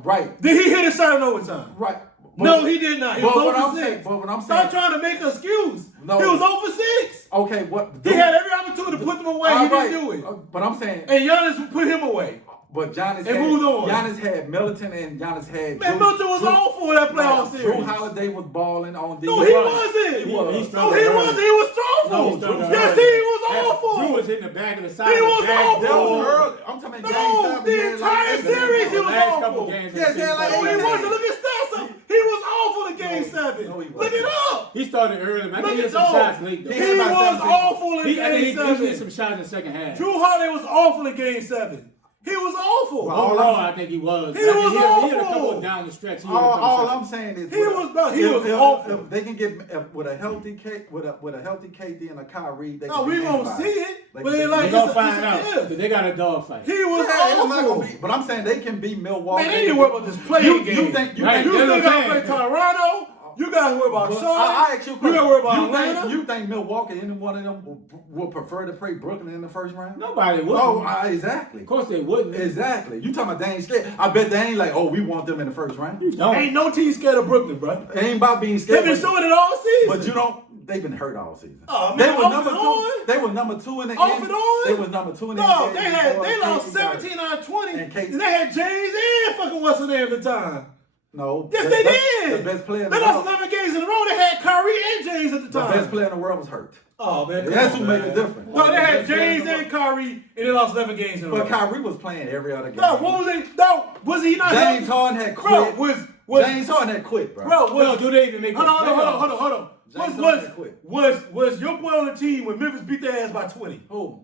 right. Did he hit a shot in overtime? Right. No, he did not. He was 0 for 6. But what I'm saying, Stop trying to make an excuse. No. He was 0 for 6. okay, what He had every opportunity to put them away. He didn't do it. But I'm saying, And Giannis put him away. but Giannis moved on. Giannis had Middleton and Giannis had. Man, Middleton was awful in that playoff series. Drew Holiday was balling on defense. No, he wasn't. He was. No, he wasn't. He was awful. No, Yes, he was awful. Drew was hitting the back of the side. He was awful. That was early. I'm talking about No, game 7. the entire series he was last couple awful. games. Yes, yeah, like- No, he wasn't. Look at stats. He was awful in game 7. no, he wasn't. Look it up. He started early. Man. I Look think he at hit some shots late. Though. He He had about was 17. awful in I think game he hit 7. some shots in the second half. Drew Holiday was awful in game 7. He was awful. Overall, I think he was. He was He had a awful. couple down the stretch. All I'm saying is He was awful. If they can get with a healthy KD and a Kyrie, they No, can we beat gonna anybody. see it. Like, But they- it like We're it's going to a find out. if. But they got a dogfight. He was Yeah, it's not awful. gonna be, but I'm saying they can beat Milwaukee. Man, they didn't worry about this playing You game. think you Right, think You that's still what gotta I'm play saying. Toronto. You gotta worry about But Charlotte. I ask you a You question. gotta worry about Atlanta. You think Milwaukee, any one of them, would prefer to play Brooklyn in the first round? Nobody would. Oh, exactly. Of course they wouldn't. Exactly. You talking about they ain't scared? I bet they ain't like, oh, we want them in the first round. You don't. Ain't no team scared of Brooklyn, bro. It ain't about being They've scared. been showing it all season. But you don't. They've been hurt all season. Oh, They man, were off number and 2. on? They were number 2 in the Off NBA. and on? They was number 2 in the No, NBA. they lost KD got it. 17 out of 20. And KD And they had James and fucking what's her name at the time. No. Yes, they did. The best player in They the lost world. 11 games in a row. They had Kyrie and James at the The time. best player in the world was hurt. Oh, man. That's who made the difference. No, they had James and Kyrie, and they lost 11 games in a row. But Kyrie was playing every other game. No, what was it? No, was he not? James healthy? Harden had Bro, quit. was James Harden had quit, bro. bro? Well, Was do they even make hold the on? playoffs? James Harden quit. Was your boy on the team when Memphis beat their ass by 20? Who?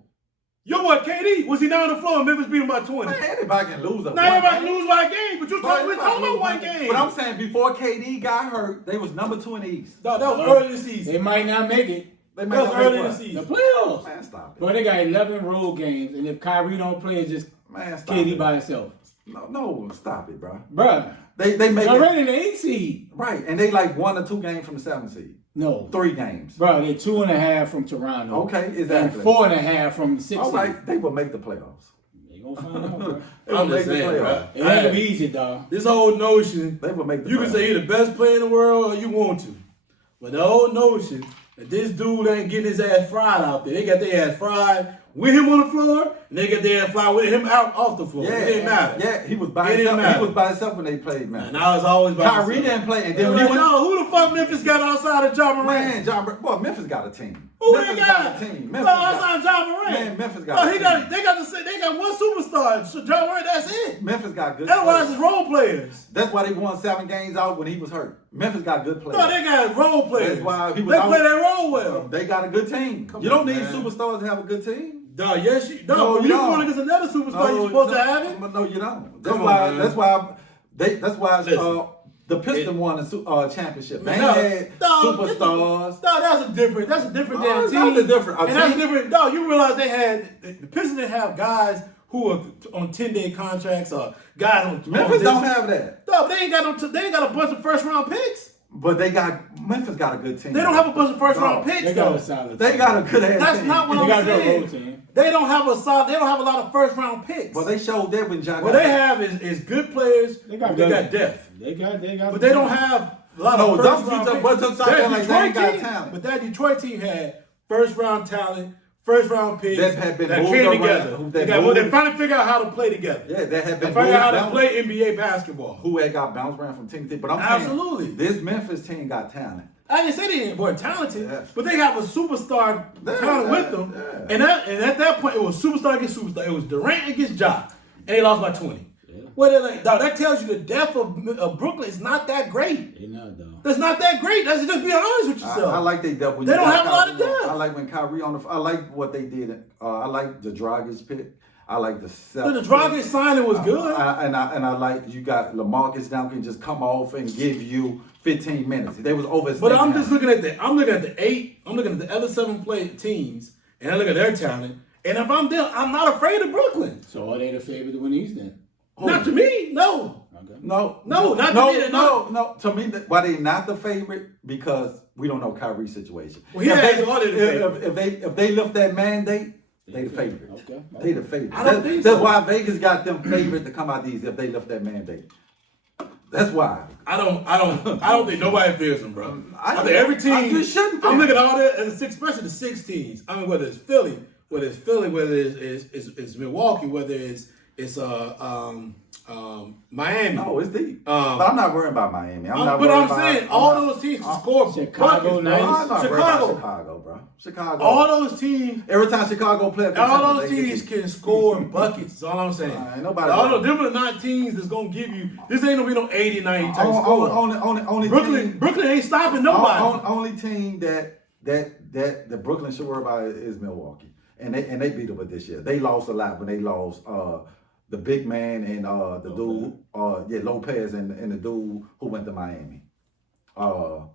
Your boy KD, was he down on the floor and Memphis beat him by 20? Man, anybody can lose a Now everybody can lose by a game, but we're talking about one game. But I'm saying before KD got hurt, they was number 2 in the East. Dog, that was early in the season. They might not make it. They That was not early in make the what? The season. playoffs. Man, stop it. But they got 11 road games, and if Kyrie don't play, it's just Man, stop KD it. by himself. No, stop it, bro. Bruh. They make They're it already in the 8th seed. right, and they like 1 or 2 games from the 7th seed. No. 3 games. Bro, they're 2.5 from Toronto. Okay, exactly. And 4.5 from the 6th All seed. right, they will make the playoffs. They gonna find out, bro. They will I'm make just the saying, playoffs. bro. It ain't gonna be easy, dog. This whole notion, They will make the you playoffs. can say you're the best player in the world or you want to. But the whole notion that this dude ain't getting his ass fried out there. They got their ass fried with him on the floor, and they got their ass fried with him out off the floor. Yeah, It didn't matter. Yeah, he was by It didn't himself. He matter. was by himself when they played, man. And I was always by Kyrie myself. didn't play, and They then were when he like, went, no, who the fuck Memphis got outside of John Morant? man, boy, Memphis got a team. Who Memphis they got? a team. No, Memphis outside John Morant. Man, Memphis got No, a he team. got. They got one superstar. So John Morant. That's it. Memphis got good Otherwise, players. it's role players. That's why they won 7 games out when he was hurt. Memphis got good players. No, they got role players. That's why he was they out. play their role well. They got a good team. Come You don't on, need man. superstars to have a good team. Dog, yes, you. No, No, you you don't. going against another superstar, you're supposed to have it. No, you don't. Come on, man. That's why That's why the Pistons won a championship. They had superstars. No, that's a different damn team. It's not different. That's different. No, you realize the Pistons didn't have guys who are on 10-day contracts or guys on. Memphis don't have that. No, but they ain't got a bunch of first round picks. But Memphis got a good team. They don't have a bunch of first round picks. They got a solid team. They got a good ass team. That's not what I'm saying. Team. They don't have a lot of first round picks. Well, they showed that when John. What they have is good players. They got depth. They got. But they don't have a lot of first round picks. But that Detroit team had first round talent, first round picks that had been moved came around. together. They finally figured out how to play together. Yeah, that had been. They figured out how to play NBA basketball. Who had got bounced around from team to team. But I'm absolutely saying this Memphis team got talent. I didn't say they weren't talented, but they have a superstar talent with them. Yeah. And at that point, it was superstar against superstar. It was Durant against Ja, and they lost by 20. Yeah. Well, that tells you the depth of Brooklyn is not that great. They're not, though. That's not that great. Let's just be honest with yourself. I like they depth. They don't have a lot of depth. I like when Kyrie I like what they did. I like the Dragic pick. I like the Dragic signing was good. And I like you got LaMarcus Duncan just come off and give you 15 minutes. They was over. But I'm just looking at the other 7 play teams, and I look at their talent. And if I'm there, I'm not afraid of Brooklyn. So are they the favorite to win East then? Not to me, no. Okay. No, not to me. No. To me, why they not the favorite? Because we don't know Kyrie's situation. Well, if they lift that mandate, they the favorite. Okay. They the favorite. I don't think so. That's why Vegas got them favorite to come out these if they lift that mandate. That's why. I don't think nobody fears them, bro. I think every team. You shouldn't. I'm looking at all that, especially the 6 teams. I mean, whether it's Philly, whether it's Milwaukee, whether it's Miami. No, it's deep. But I'm not worried about Miami. I'm saying all those teams can score. Chicago, nice. I'm not worried about Chicago, bro. Chicago. All those teams. Every time Chicago plays, all those teams can score buckets. That's all I'm saying. All those different 9 teams that's gonna give you. This ain't gonna be no 80, 90 type score. Only Brooklyn ain't stopping nobody. Only team that Brooklyn should worry about is Milwaukee, and they beat them this year. They lost a lot when they lost the big man and the dude Lopez and the dude who went to Miami. What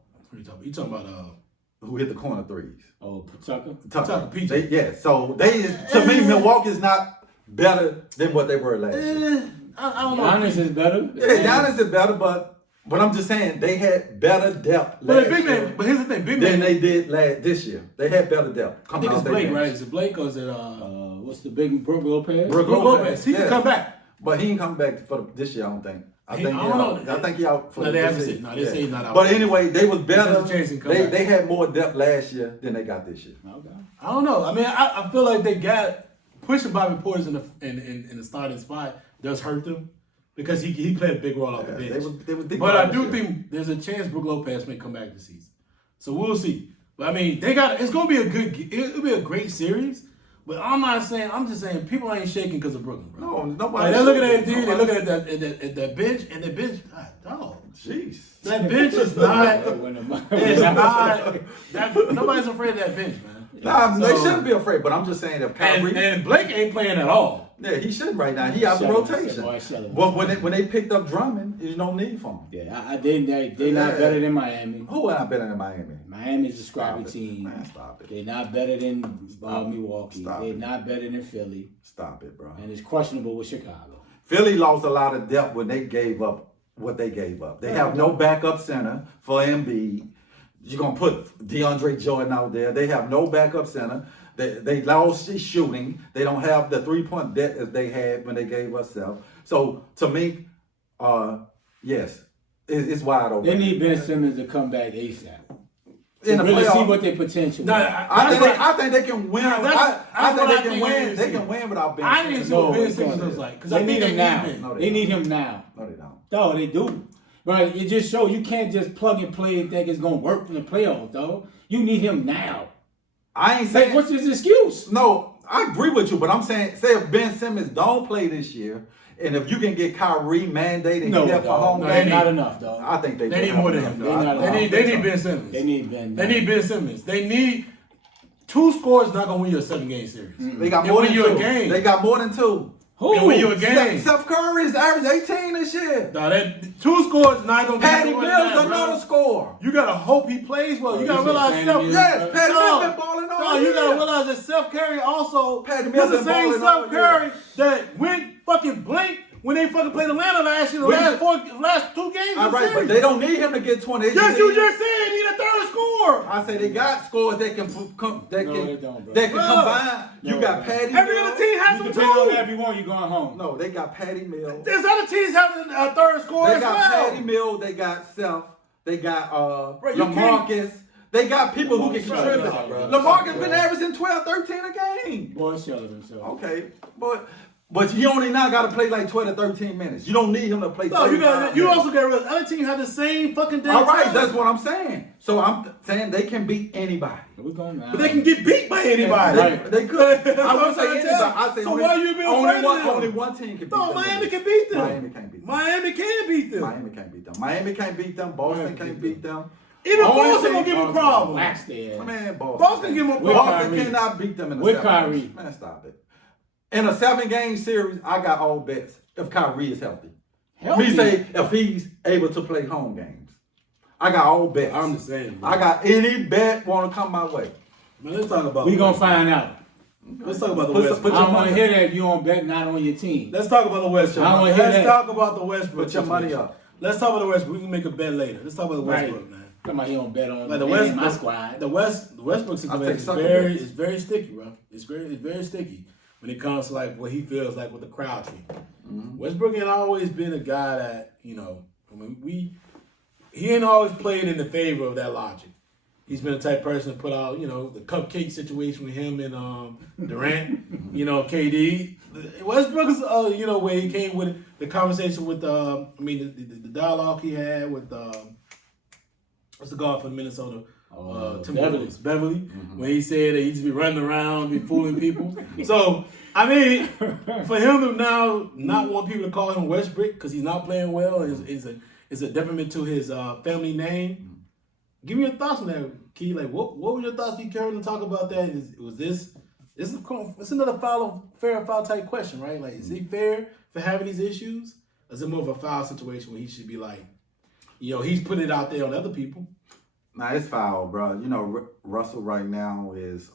you talking about? Who hit the corner threes? Oh, Tucker, PJ. So to me, Milwaukee's not better than what they were last year. I don't know. Giannis is better. Yeah, Giannis is better, but I'm just saying they had better depth but here's the thing, big man than they did this year. They had better depth. I think it's Blake, right? Is it Blake or is it what's the big Brook Lopez? Brook Lopez. He can come back. But he ain't coming back for this year, I don't think. I think he out for this year. No, they say he's not out. But anyway, they was better. They had more depth last year than they got this year. Okay. I don't know. I mean, I feel like they got pushing Bobby Portis in the starting spot does hurt them because he played a big role off the bench. But I do think there's a chance Brook Lopez may come back this season. So we'll see. But I mean, it's gonna be it'll be a great series. But I'm just saying people ain't shaking because of Brooklyn, bro. No, nobody. They're looking at the team, they're looking at that bench, and the bench, dog. Jeez. That bench is not. Nobody's afraid of that bench, man. Nah, they shouldn't be afraid. But I'm just saying if Kyrie and Blake ain't playing at all. Yeah, he shouldn't right now. He out the rotation. But when they picked up Drummond, there's no need for him. Yeah, they not better than Miami. Who are not better than Miami? Miami's a scrappy team. Man, stop it. They're not better than Milwaukee. They're not better than Philly. Stop it, bro. And it's questionable with Chicago. Philly lost a lot of depth when they gave up what they gave up. They have no backup center for Embiid. You're going to put DeAndre Jordan out there. They have no backup center. They lost his shooting. They don't have the 3-point depth as they had when they gave us self. So, to me, yes, it's wide open. They need Ben Simmons to come back ASAP. In the really playoff, see what their potential is. I think they can win. I think they can win. They can win without Ben Simmons. I didn't see what Ben Simmons looks like. They need him now. They need him now. No, they don't. No, they do. But it just shows you can't just plug and play and think it's going to work in the playoffs, though. You need him now. I ain't saying. What's his excuse? No, I agree with you, but I'm saying, say if Ben Simmons don't play this year, and if you can get Kyrie mandated and get for home game, not enough, dog. I think they need more than him. They need Ben Simmons. They need Simmons. They need 2 scores. Not gonna win you a 7-game series. They got more than 2. They got more than 2. Who? And win you a game. Steph Curry is average 18 and shit. No, that 2 scores is not gonna Patty get Mills another score. You gotta hope he plays well. You gotta you realize said Steph. Patty Mills. Yes, Patty Mills No, been balling all no, you year. gotta realize that Steph Curry also. Patty He's Mills the been same balling all Steph year. Curry that went fucking blank when they fucking played Atlanta last year. The last 2 games. All of the right, but series. they don't need him to get 20. They Yes, just you need- just said he need a third score. I say they got scores that can they don't, bro. combine. You got Patty Every Mills. other team has You them can take on too. that if you want. You going home. No, they got Patty Mills. There's other teams having a third score They as got well. Patty Mills. They got Steph. They got you can't- LaMarcus. They got people who can Bro, contribute. bro. LaMarcus been averaging 12, 13 a game. Boy, shut up himself. Okay, but you only now got to play like 12 to 13 minutes. You don't need him to play. No, you 35 you minutes. also got to realize other teams have the same fucking damn All right, talent. that's what I'm saying. So I'm saying they can beat anybody. We going now. But they can get beat by anybody. Right. They could. That's I what wouldn't I'm say trying to anybody. tell I say So why you being only afraid of one. them? Only one team can beat them. No, Miami can beat them. Miami can't beat them. Miami can beat them. Miami can't beat them. Miami can't beat them. Boston can't beat them. Even Only Boston thing- gonna give them a problem. Wax there. Man, Boston. Boston give them a With problem. Boston Kyrie. cannot beat them in a With 7 Kyrie. games. Man, stop it. In a 7-game series, I got all bets if Kyrie is healthy. Me say if he's able to play home games. I got all bets. I'm the same. Bro. I got any bet want to come my way. Man, let's talk about. We gonna find out. Let's talk about the Put West. your I don't want money to hear that you on bet not on your team. Let's talk about the West. I don't wanna hear Let's that. talk about the Westbrook. Put your money situation. up. Let's talk about the Westbrook. We can make a bet later. Let's talk about the Right. Westbrook, man. Somebody he don't bet on Like the any of West, my squad. the Westbrook take situation is sucker very, bets. it's very sticky, bro. It's very sticky when it comes to like what he feels like with the crowd treatment. Westbrook ain't always been a guy that he ain't always played in the favor of that logic. He's been the type of person to put out, the cupcake situation with him and Durant, KD. Westbrook is, where he came with the conversation with, the dialogue he had with, what's the guard for Minnesota? Timberwolves, Beverly, when he said that he just be running around, be fooling people. So, for him to now not want people to call him Westbrook because he's not playing well is a detriment to his family name. Give me your thoughts on that, Key. Like, what were your thoughts if you cared to talk about that? It's another fair or foul type question, right? Like, is he fair for having these issues? Or is it more of a foul situation where he should be like, he's putting it out there on other people? Nah, it's foul, bro. Russell right now is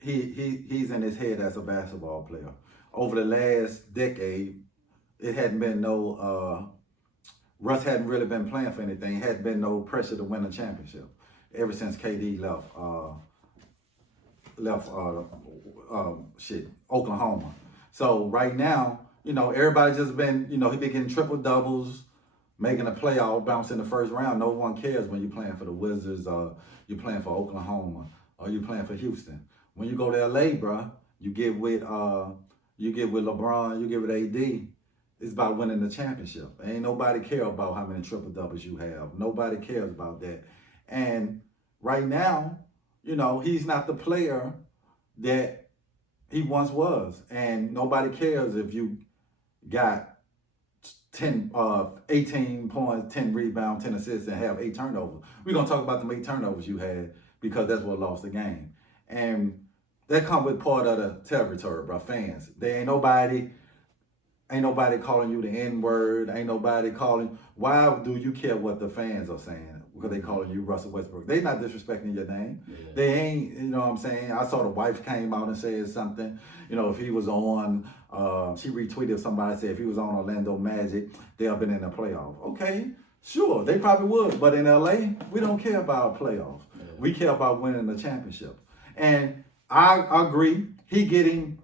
he's in his head as a basketball player. Over the last decade, it hadn't been no Russ hadn't really been playing for anything. Hadn't been no pressure to win a championship ever since KD left Oklahoma. So right now, everybody just been he been getting triple doubles, making a playoff bounce in the first round. No one cares when you're playing for the Wizards or you're playing for Oklahoma or you're playing for Houston. When you go to LA, bro, you get with LeBron, you get with AD. It's about winning the championship. Ain't nobody care about how many triple doubles you have. Nobody cares about that. And right now, he's not the player that he once was. And nobody cares if you got 18 points, 10 rebounds, 10 assists, and have 8 turnovers. We're going to talk about the 8 turnovers you had because that's what lost the game. And that comes with part of the territory, bro, fans. There ain't nobody calling you the N-word. Ain't nobody calling. Why do you care what the fans are saying? Because they calling you Russell Westbrook. They not disrespecting your name. Yeah. They ain't, you know what I'm saying? I saw the wife came out and said something. If he was on, she retweeted somebody said if he was on Orlando Magic, they'll been in the playoff. Okay, sure, they probably would. But in LA, we don't care about playoffs. Yeah. We care about winning the championship. And I agree, he getting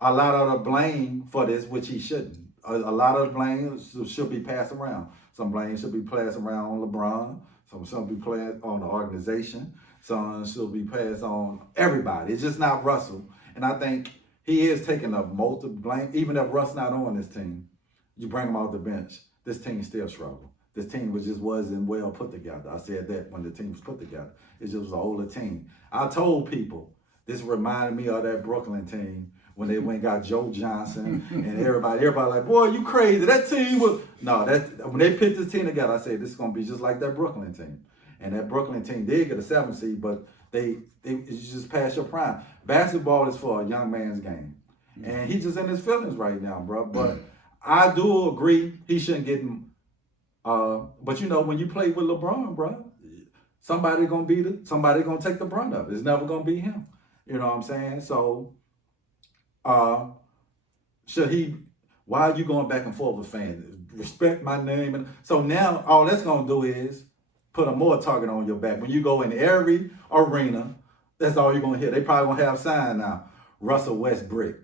a lot of the blame for this, which he shouldn't. A lot of the blame should be passed around. Some blame should be passed around on LeBron. Some should be passed on the organization. Some should be passed on everybody. It's just not Russell. And I think he is taking a multiple blame. Even if Russ not on this team, you bring him off the bench, this team still struggle. This team wasn't well put together. I said that when the team was put together. It just was an older team. I told people, this reminded me of that Brooklyn team when they went and got Joe Johnson and everybody like, boy, you crazy. That team was, no, when they put this team together, I said, this is going to be just like that Brooklyn team. And that Brooklyn team did get a 7 seed, but you just pass your prime. Basketball is for a young man's game. and he's just in his feelings right now, bro. But I do agree he shouldn't get him. But you know, when you play with LeBron, bro, somebody gonna take the brunt of it. It's never gonna be him. You know what I'm saying? So, should he? Why are you going back and forth with fans? Respect my name, and so now all that's gonna do is put a more target on your back. When you go in every arena, that's all you're gonna hear. They probably gonna have sign now. Russell Westbrook.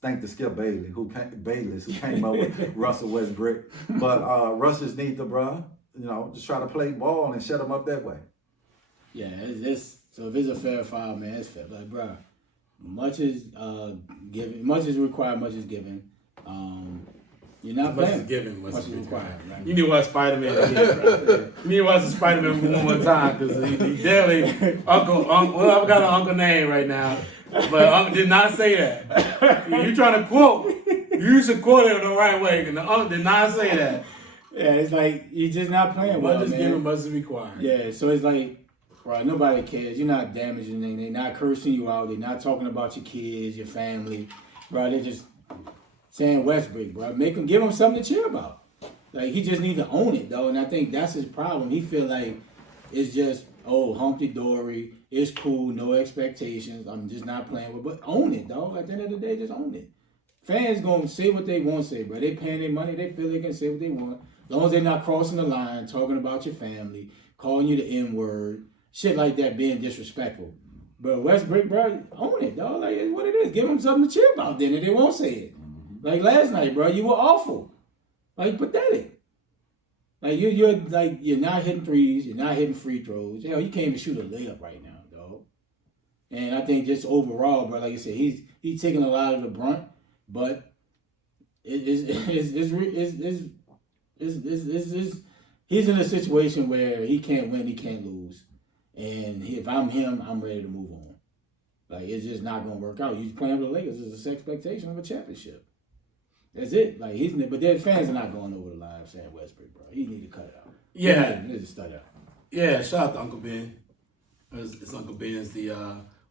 Thank to Skip Bayless who came up with Russell Westbrook. But Russ just need to, bro, you know, just try to play ball and shut them up that way. Yeah, so if it's a fair foul, man, it's fair. Like, bro, much is given, much is required, much is given. You're not much playing. Is given, much is required. Right? You need to watch Spider-Man again, right? You need to watch the Spider-Man one more time because he definitely Uncle. Well, I've got an uncle name right now, but Uncle did not say that. You trying to quote? You should quote it the right way. And the uncle did not say that. Yeah, it's like you're just not playing well, much is man. given, much is required. Yeah, so it's like, bro, nobody cares. You're not damaging anything. They're not cursing you out. They're not talking about your kids, your family, bro. They're just saying Westbrook, bro. Give him something to cheer about. Like, he just needs to own it, though, and I think that's his problem. He feel like it's just, humpty-dory, it's cool, no expectations, I'm just not playing with, but own it, dog. At the end of the day, just own it. Fans gonna say what they want to say, bro. They paying their money, they feel they can say what they want. As long as they're not crossing the line, talking about your family, calling you the N-word, shit like that, being disrespectful. But Westbrook, bro, own it, dog. Like, it's what it is. Give them something to cheer about then, and they won't say it. Like last night, bro, you were awful. Like, pathetic. Like, you're not hitting threes, you're not hitting free throws. Hell, you can't even shoot a layup right now, dog. And I think just overall, bro, like I said, he's taking a lot of the brunt, but he's in a situation where he can't win, he can't lose. And if I'm him, I'm ready to move on. Like, it's just not going to work out. He's playing with the Lakers. It's an expectation of a championship. That's it. Like, but their fans are not going over the line saying Westbrook, bro. He need to cut it out. Yeah. He need to start out. Yeah, shout out to Uncle Ben. It's Uncle Ben's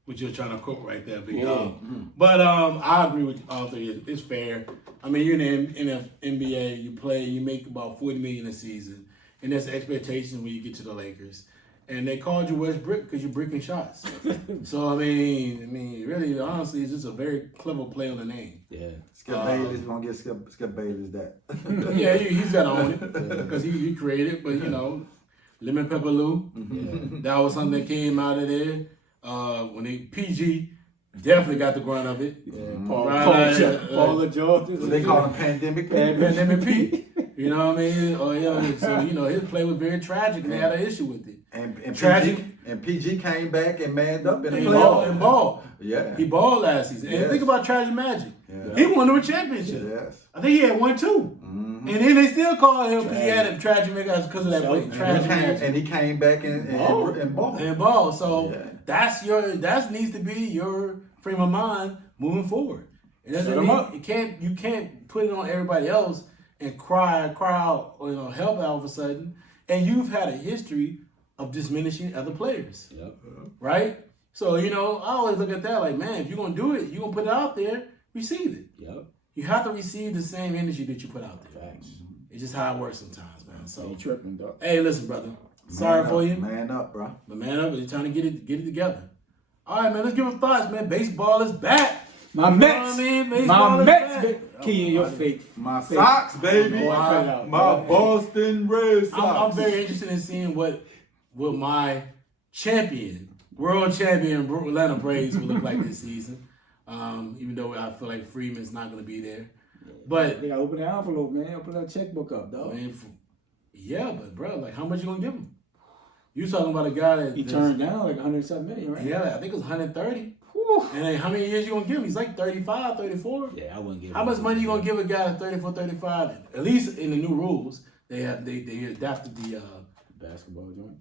what you're trying to quote right there, big dog. But I agree with all three. It's fair. I mean, you're in the NBA, you play, you make about $40 million a season, and that's the expectation when you get to the Lakers. And they called you Westbrook because you're bricking shots. So I mean, really, honestly, it's just a very clever play on the name. Yeah, Skip Bayless gonna get Skip Bayless that. Yeah, he's got to own it because he created it. But you know, Lemon Pepper Lou, that was something that came out of there. When PG definitely got the grunt of it. Yeah, Paul George. They call him Pandemic P. You know what I mean? Oh yeah. So his play was very tragic, and they had an issue with it. And tragic. PG came back and manned up in the playoffs. And balled. Yeah. He balled last season. And think about Tragic Magic. Yeah. He won the championship. Yes. I think he had one too. And then they still called him because he had a tragic Magic because of that play. And he came back and balled. And balled. So that needs to be your frame of mind moving forward. It doesn't mean you can't put it on everybody else and cry out, help out all of a sudden. And you've had a history of diminishing other players. Yep. Right? So, I always look at that like, man, if you're going to do it, you're going to put it out there, receive it. Yep. You have to receive the same energy that you put out there. Facts. It's just how it works sometimes, man. So, ain't tripping, dog. Hey, listen, brother. Sorry for you. Man up, bro. But man up, you're trying to get it together. All right, man, let's give us thoughts, man. Baseball is back. My Mets. Baseball my Mets. back. Key in your fake. My Sox, baby. My Boston Red Sox. I'm very interested in seeing what my world champion Atlanta Braves will look like this season. Even though I feel like Freeman's not going to be there. But they got to open the envelope, man. Open that checkbook up, dog. But bro, like, how much you going to give him? You talking about a guy that he turned down like $107 million, right? Yeah, I think it was 130. Whew. And then how many years you gonna give him? He's like 35, 34. Yeah, I wouldn't give him. How much money you gonna give a guy at 34, 35? At least in the new rules, they adapted the basketball joint.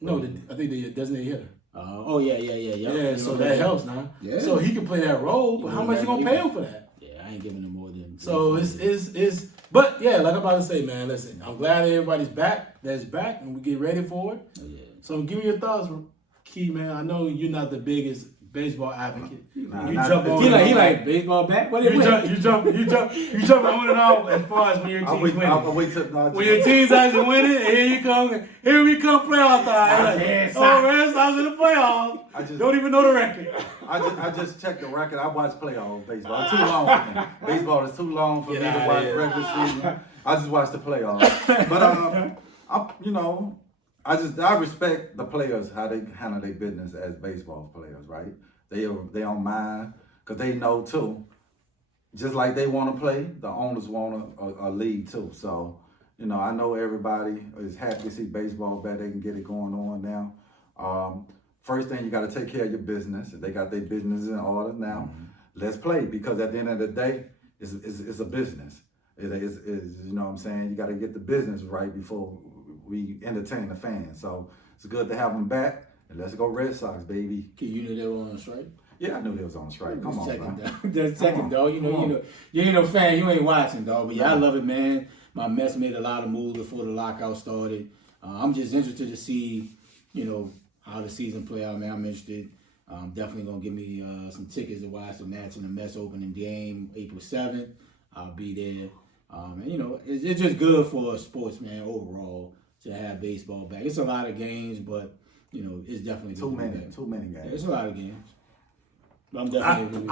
No, I think the designated hitter. Yeah. So that helps now. Yeah. So he can play that role, but how much you gonna pay him for that? Yeah, I ain't giving him more than. So it's. But yeah, like I'm about to say, man. Listen, I'm glad everybody's back. That's back, and we get ready for it. Oh, yeah. So give me your thoughts, Key, man. I know you're not the biggest baseball advocate. Nah, You not jump this. on. He like baseball bat. What You jump on and off as far as when your team's winning. I'll wait till When your team's actually winning, here we come playoff time. Red Red Sox in the playoffs. Don't even know the record. I just checked the record. I watch playoff baseball. It's too long for me. Baseball is too long for me to watch regular season. I just watch the playoffs. But I respect the players how they handle their business as baseball players, right? They don't mind because they know too. Just like they want to play, the owners want a league too. So, I know everybody is happy to see baseball back. They can get it going on now. First thing, you got to take care of your business. If they got their business in order now, let's play. Because at the end of the day, it's a business. It is, you know what I'm saying? You got to get the business right before we entertain the fans. So it's good to have them back. And let's go Red Sox, baby. You knew they were on strike? Yeah, I knew they was on strike. Come on, bro. Just checking, dog. You ain't no fan. You ain't watching, dog. But yeah, I love it, man. My Mets made a lot of moves before the lockout started. I'm just interested to see, how the season play out, man. I'm interested. Definitely gonna give me some tickets to watch the Nats and the Mets opening game April 7th. I'll be there. And it's just good for sports, man, overall to have baseball back. It's a lot of games, but it's definitely too many games. Yeah, it's a lot of games. But I'm definitely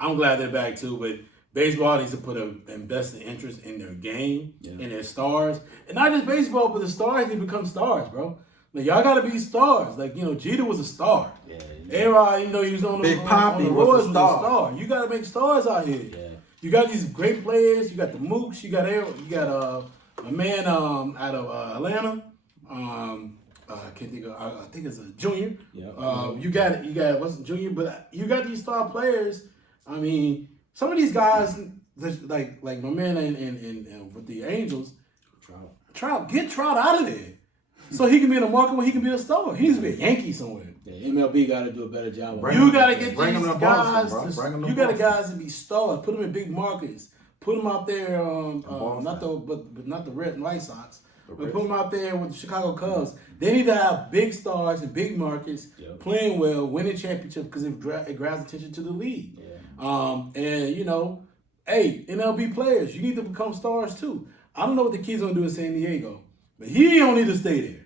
I'm glad they're back too, but baseball needs to put an invested interest in their game, in their stars. And not just baseball, but the stars need to become stars, bro. Like, y'all got to be stars. Like, Jeter was a star. Yeah. A-Rod, even though he was on the Big Papi was a star. You got to make stars out here. Yeah. You got these great players. You got the Mooks. You got a man out of Atlanta. I can't think of. I think it's a junior. Yeah. You got wasn't junior, but you got these star players. I mean, some of these guys, like my man in with the Angels, Trout, get Trout out of there, so he can be in a market where he can be a star. He needs to be a Yankee somewhere. Yeah, MLB got to do a better job. You got to get these guys. You got the guys to be stars. Put them in big markets. Put them out there. Not the Red White Sox. But put them out there with the Chicago Cubs. They need to have big stars in big markets, playing well, winning championships because it grabs attention to the league. Yeah. Hey, MLB players, you need to become stars too. I don't know what the kid's gonna do in San Diego, but he don't need to stay there.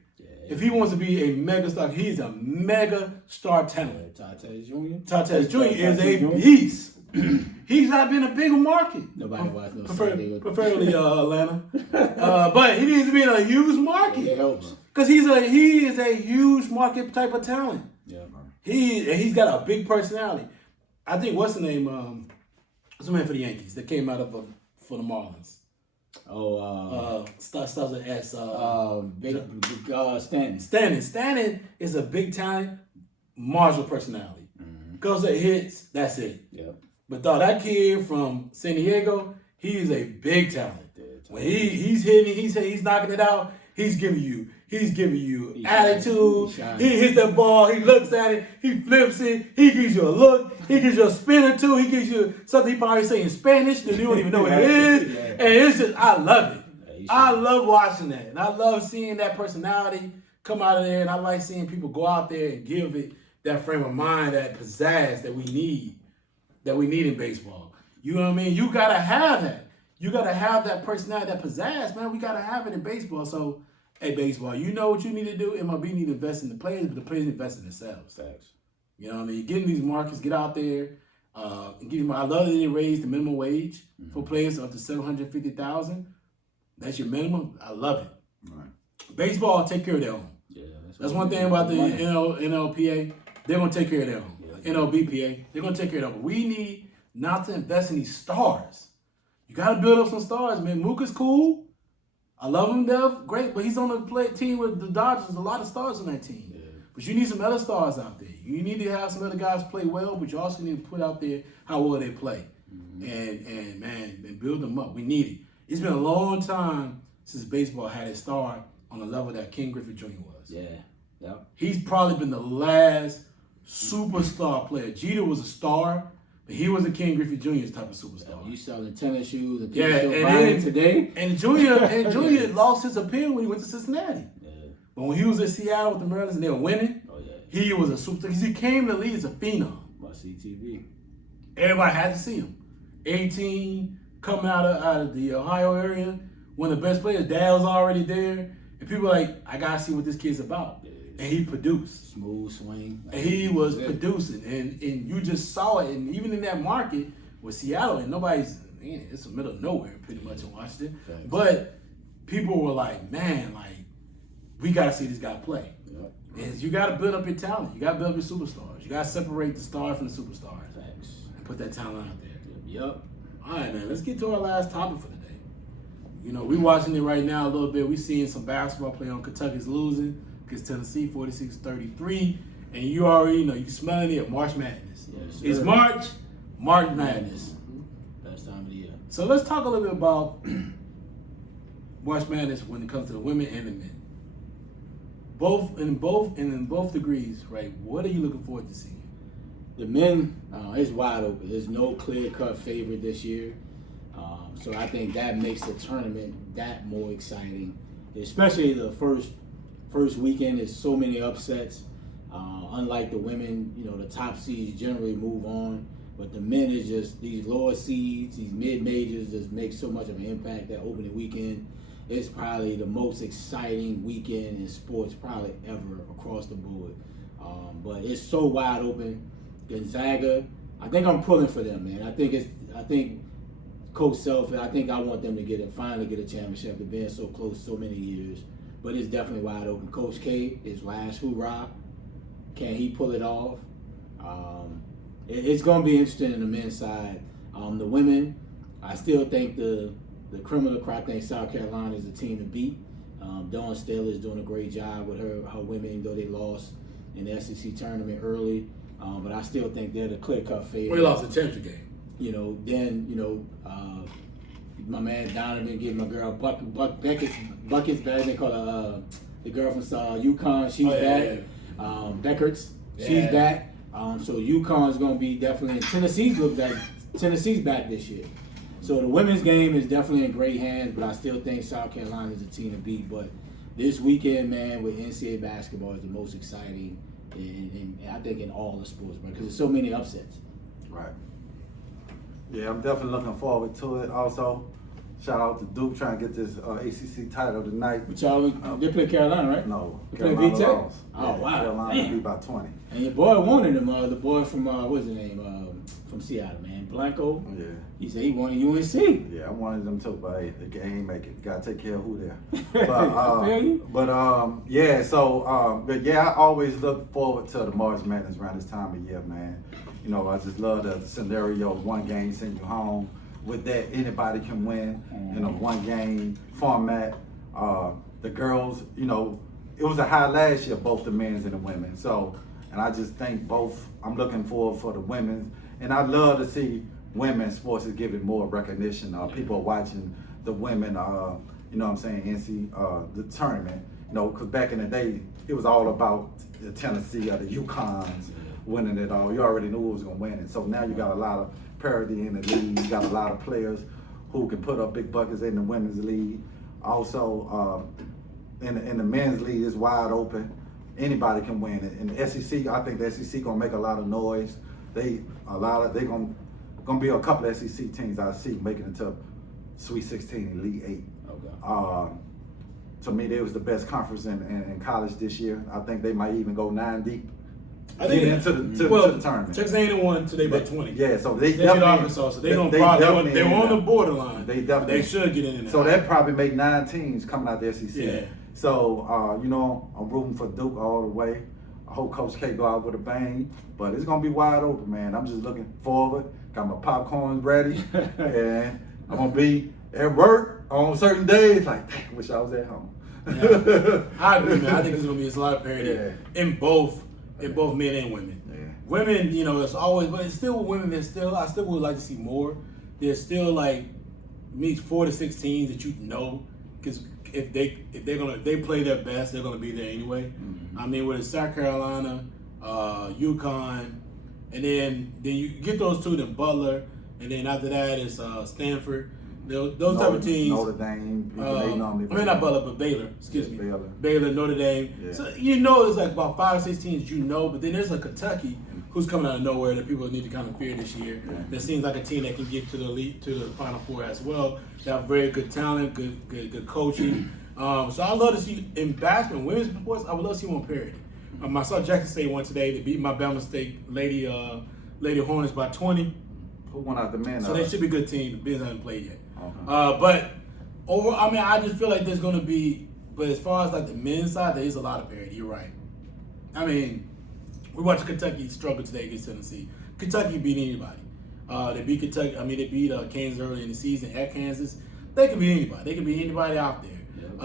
If he wants to be a mega star, he's a mega star talent. Tatis Jr. Tatis Jr. is a beast. He's not been a bigger market. Nobody watches no preferably Atlanta. But he needs to be in a huge market. It helps. Because he is a huge market type of talent. Yeah. He's got a big personality. I think what's the name? What's the man for the Yankees that came out of for the Marlins? Starts with S. Stanton. Stanton is a big talent, marginal personality. Goes to hits, that's it. Yeah. But that kid from San Diego, he's a big talent. When he's hitting, he's knocking it out. He's giving you attitude. He hits that ball. He looks at it. He flips it. He gives you a look. He gives you a spin or two. He gives you something he probably say in Spanish that you don't even know what it is. Yeah. And it's just, I love it. I love watching that. And I love seeing that personality come out of there. And I like seeing people go out there and give it that frame of mind, that pizzazz that we need in baseball. You know what I mean? You got to have that. You got to have that personality, that pizzazz, man. We got to have it in baseball. So, hey, baseball, you know what you need to do? MLB need to invest in the players, but the players invest in themselves. Thanks. You know what I mean? Get in these markets, get out there. I love that they raised the minimum wage for players up to $750,000. That's your minimum. I love it. Right. Baseball, take care of their own. Yeah, that's one thing about the NLPA. They're going to take care of their own. NLBPA, they're going to take care of them. We need not to invest in these stars. You got to build up some stars, man. Mooka's cool. I love him, Dev. Great, but he's on the team with the Dodgers. There's a lot of stars on that team. Yeah. But you need some other stars out there. You need to have some other guys play well, but you also need to put out there how well they play. And build them up. We need it. It's been a long time since baseball had a star on the level that Ken Griffey Jr. was. Yeah. Yep. He's probably been the last superstar player. Jeter was a star, but he was a Ken Griffey Jr. type of superstar. You selling tennis shoes and people still buying today? And Junior lost his appeal when he went to Cincinnati. Yeah. But when he was in Seattle with the Mariners and they were winning, he was a superstar. Because he came to the league as a phenom. Must-see TV. Everybody had to see him. 18 coming out of the Ohio area, one of the best players. Dad was already there, and people were like, I gotta see what this kid's about. And he produced. Smooth swing. And he was producing, and you just saw it. And even in that market with Seattle, and it's the middle of nowhere pretty much in Washington. Thanks. But people were like, man, like, we got to see this guy play. Yep. And you got to build up your talent. You got to build up your superstars. You got to separate the star from the superstars. Thanks. And put that talent out there. Yep. All right, man, let's get to our last topic for the day. You know, we're watching it right now a little bit. We're seeing some basketball play on. Kentucky's losing against Tennessee, 46-33. And you already know, you're smelling it, March Madness. Yes, It's sir. March Madness. Best time of the year. So let's talk a little bit about March Madness when it comes to the women and the men. In both degrees, right? What are you looking forward to seeing? The men, it's wide open. There's no clear-cut favorite this year. So I think that makes the tournament that more exciting, especially the first weekend. There's so many upsets. Unlike the women, you know, the top seeds generally move on, but the men is just these lower seeds, these mid-majors just make so much of an impact. That opening weekend is probably the most exciting weekend in sports probably ever across the board. But it's so wide open. Gonzaga, I think I'm pulling for them, man. I think Coach Self, I think I want them to finally get a championship. They've been so close so many years, but it's definitely wide open. Coach K, his last hoorah, can he pull it off? It's going to be interesting in the men's side. The women, I still think the criminal crop. I think South Carolina is a team to beat. Dawn Staley is doing a great job with her women, though they lost in the SEC tournament early. But I still think they're the clear-cut favorite. We lost the championship game. You know, then, you know, my man Donovan getting my girl Buckets back. They call her the girl from UConn. She's back. Yeah. Beckerts, she's Yeah. back. So UConn's going to be definitely, and Tennessee's back this year. So the women's game is definitely in great hands, but I still think South Carolina is a team to beat. But this weekend, man, with NCAA basketball is the most exciting, and I think in all the sports, because there's so many upsets. Right. Yeah, I'm definitely looking forward to it. Also, shout out to Duke trying to get this ACC title tonight. But y'all, they play Carolina, right? No, They play Carolina VTech? lost. Oh, wow. Carolina Damn. beat by 20. And your boy wanted him, the boy from, what's his name, from Seattle, man, Blanco. Yeah. He said he wanted UNC. Yeah, I wanted them too, but hey, they ain't make it. Gotta take care of who there. I feel you. Yeah, so, but yeah, I always look forward to the March Madness around this time of year, man. You know, I just love the scenario of one game send you home. With that, anybody can win in a one game format. The girls, you know, it was a high last year, both the men's and the women. So, and I just think I'm looking forward for the women's. And I love to see women's sports is giving more recognition. People are watching the women, you know what I'm saying, the tournament. You know, because back in the day, it was all about the Tennessee or the UConns winning it all. You already knew who was going to win it. So now you got a lot of parity in the league. You got a lot of players who can put up big buckets in the women's league. Also, in the men's league, it's wide open. Anybody can win it. In the SEC, I think the SEC gonna make a lot of noise. They gonna be a couple of SEC teams I see making it to Sweet 16, Elite 8. Okay. To me, they was the best conference in college this year. I think they might even go 9 deep. I think Get into the tournament. Texas A&M won today by 20. Yeah, so they They beat definitely Arkansas, so they were on the borderline. They definitely should get in there. So that probably make 9 teams coming out the SEC. Yeah. So you know, I'm rooting for Duke all the way. I hope Coach K go out with a bang, but it's gonna be wide open, man. I'm just looking forward. Got my popcorn ready, and I'm gonna be at work on certain days. Like, dang, wish I was at home. Yeah. I agree, man. I think it's gonna be a lot of parity in both men and women. Yeah. Women, you know, it's always, but it's still women. I still would like to see more. There's still like 4 to 6 teams that you know, because if they play their best, they're gonna be there anyway. Mm-hmm. I mean, with South Carolina, UConn, and then you get those two, then Butler, and then after that it's Stanford. Those type of teams. Notre Dame. They normally not Butler, but Baylor. Excuse me. Baylor. Baylor, Notre Dame. Yeah. So you know, it's like about 5 or 6 teams you know, but then there's a Kentucky who's coming out of nowhere that people need to kind of fear this year. That seems like a team that can get to the elite, to the Final Four as well. They have very good talent, good coaching. So I love to see in basketball, women's sports. I would love to see one parity. I saw Jackson State won today. They beat my Bama State Lady Hornets by 20. Who won out the men? So they should be a good team. The Bills haven't played yet. Okay. But overall, I mean, I just feel like there's going to be. But as far as like the men's side, there is a lot of parity. You're right. I mean, we watched Kentucky struggle today against Tennessee. Kentucky beat anybody. They beat Kentucky. I mean, they beat Kansas early in the season at Kansas. They can beat anybody. They can beat anybody out there. Yep.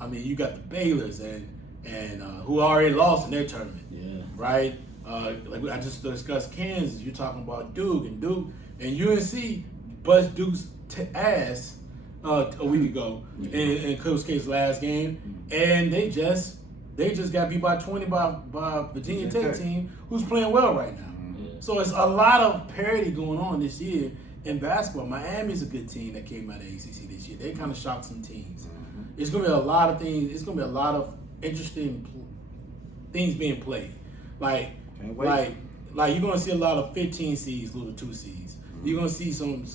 I mean, you got the Baylors and who already lost in their tournament. Yeah. Right. Like I just discussed Kansas. You're talking about Duke and UNC bust Duke's ass a week ago in Coach K's last game, and they just got beat by 20 by Virginia Tech team who's playing well right now. So it's a lot of parity going on this year in basketball. Miami's a good team that came out of the ACC this year. They kind of shocked some teams. It's going to be a lot of things. It's going to be a lot of interesting things being played. Like you're going to see a lot of 15 seeds lose to 2 seeds. You're going to see some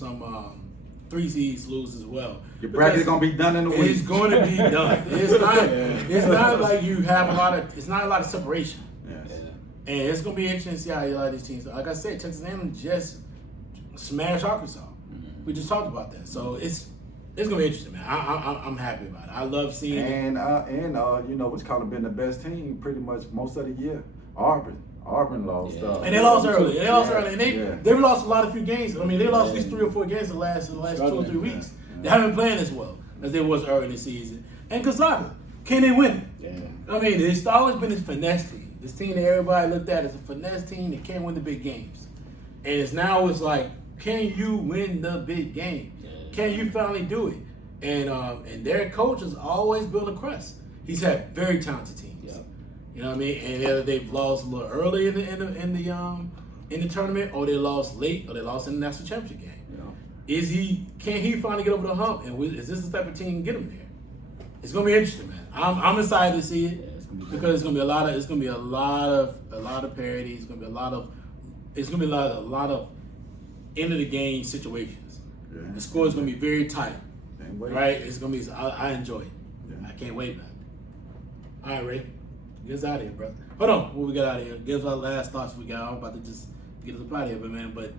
3 seeds lose as well. Your bracket's going to be done in a week. It's going to be done. It's not like you have it's not a lot of separation. And it's going to be interesting to see how a lot of these teams. Like I said, Texas A&M just smashed Arkansas. We just talked about that. So it's going to be interesting, man. I'm happy about it. I love seeing it. And you know, what's kind of been the best team pretty much most of the year. Auburn lost. And they lost early. And they've lost a lot of few games. I mean, they lost at least 3 or 4 games in the last 2 or 3 weeks. They haven't been playing as well as they was early in the season. And Gonzaga, can they win it? I mean, it's always been this finesse team. This team that everybody looked at as a finesse team that can't win the big games. And it's like, can you win the big game? Can you finally do it? And their coach has always built a crust. He's had very talented teams. You know what I mean? And either they've lost a little early in the tournament, or they lost late, or they lost in the national championship game. Can he finally get over the hump? And is this the type of team to get him there? It's gonna be interesting, man. I'm excited to see it because it's gonna be a lot of parity. It's gonna be a lot of end of the game situations. The score is gonna be very tight. Right? It's gonna be. I enjoy it. I can't wait, man. All right, Ray. Get us out of here, bro. Hold on. What we got out of here? Give us our last thoughts we got. I'm about to just get us up out of here, but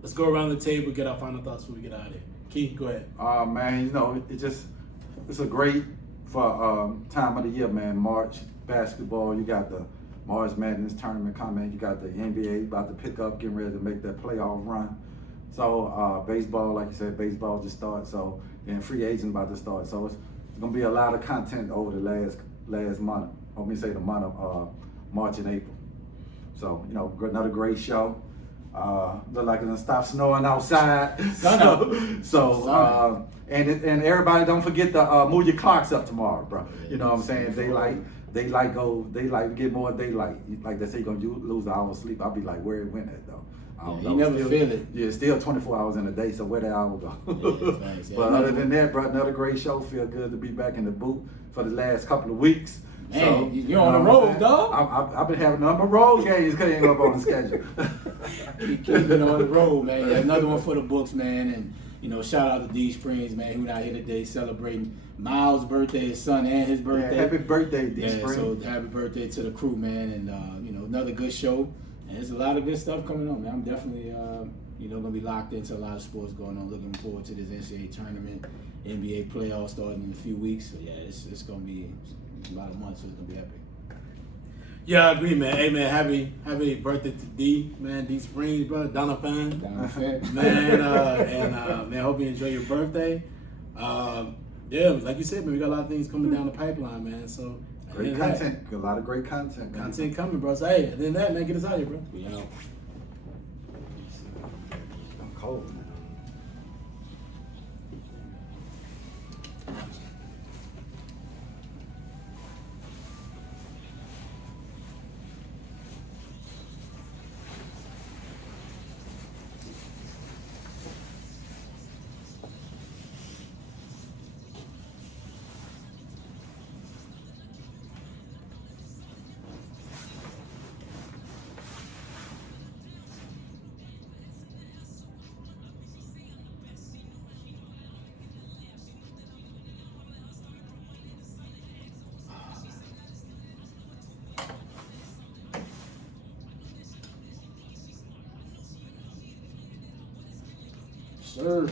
let's go around the table, get our final thoughts before we get out of here. Keith, go ahead. Man, you know, it's a great for time of the year, man. March basketball, you got the March Madness tournament coming. You got the NBA about to pick up, getting ready to make that playoff run. So baseball, like you said, baseball just started. So and free agent about to start. So it's gonna be a lot of content over the last month. Let me say the month of March and April. So, you know, another great show. Look like it's gonna stop snowing outside. And everybody don't forget to move your clocks up tomorrow, bro. You know what I'm saying? They like get more daylight. Like they say you're gonna lose an hour of sleep. I'll be like, where it went at though? I don't know. You never feel it. Yeah, still 24 hours in a day, so where the hour go? But other than that, bro, another great show. Feel good to be back in the booth for the last couple of weeks. Man, so, you're on the road, dog. I've been having a number of road games because ain't up on the schedule. Keeping on the road, man. Yeah, another one for the books, man. And, you know, shout out to D Springs, man, who's out here today celebrating Miles' birthday, his son, and his birthday. Yeah, happy birthday, D Springs. So happy birthday to the crew, man. And, you know, another good show. And there's a lot of good stuff coming on, man. I'm definitely, you know, going to be locked into a lot of sports going on. Looking forward to this NCAA tournament, NBA playoffs starting in a few weeks. So, yeah, it's going to be about a month, so it's going to be epic. Yeah, I agree, man. Hey, man, happy birthday to D, man. D Springs, brother. Donovan. Man, man, hope you enjoy your birthday. Yeah, like you said, man, we got a lot of things coming down the pipeline, man. So great content. A lot of great content. Content coming, bro. So, hey, other than that, man, get us out of here, bro. We out. I'm cold, man. sir.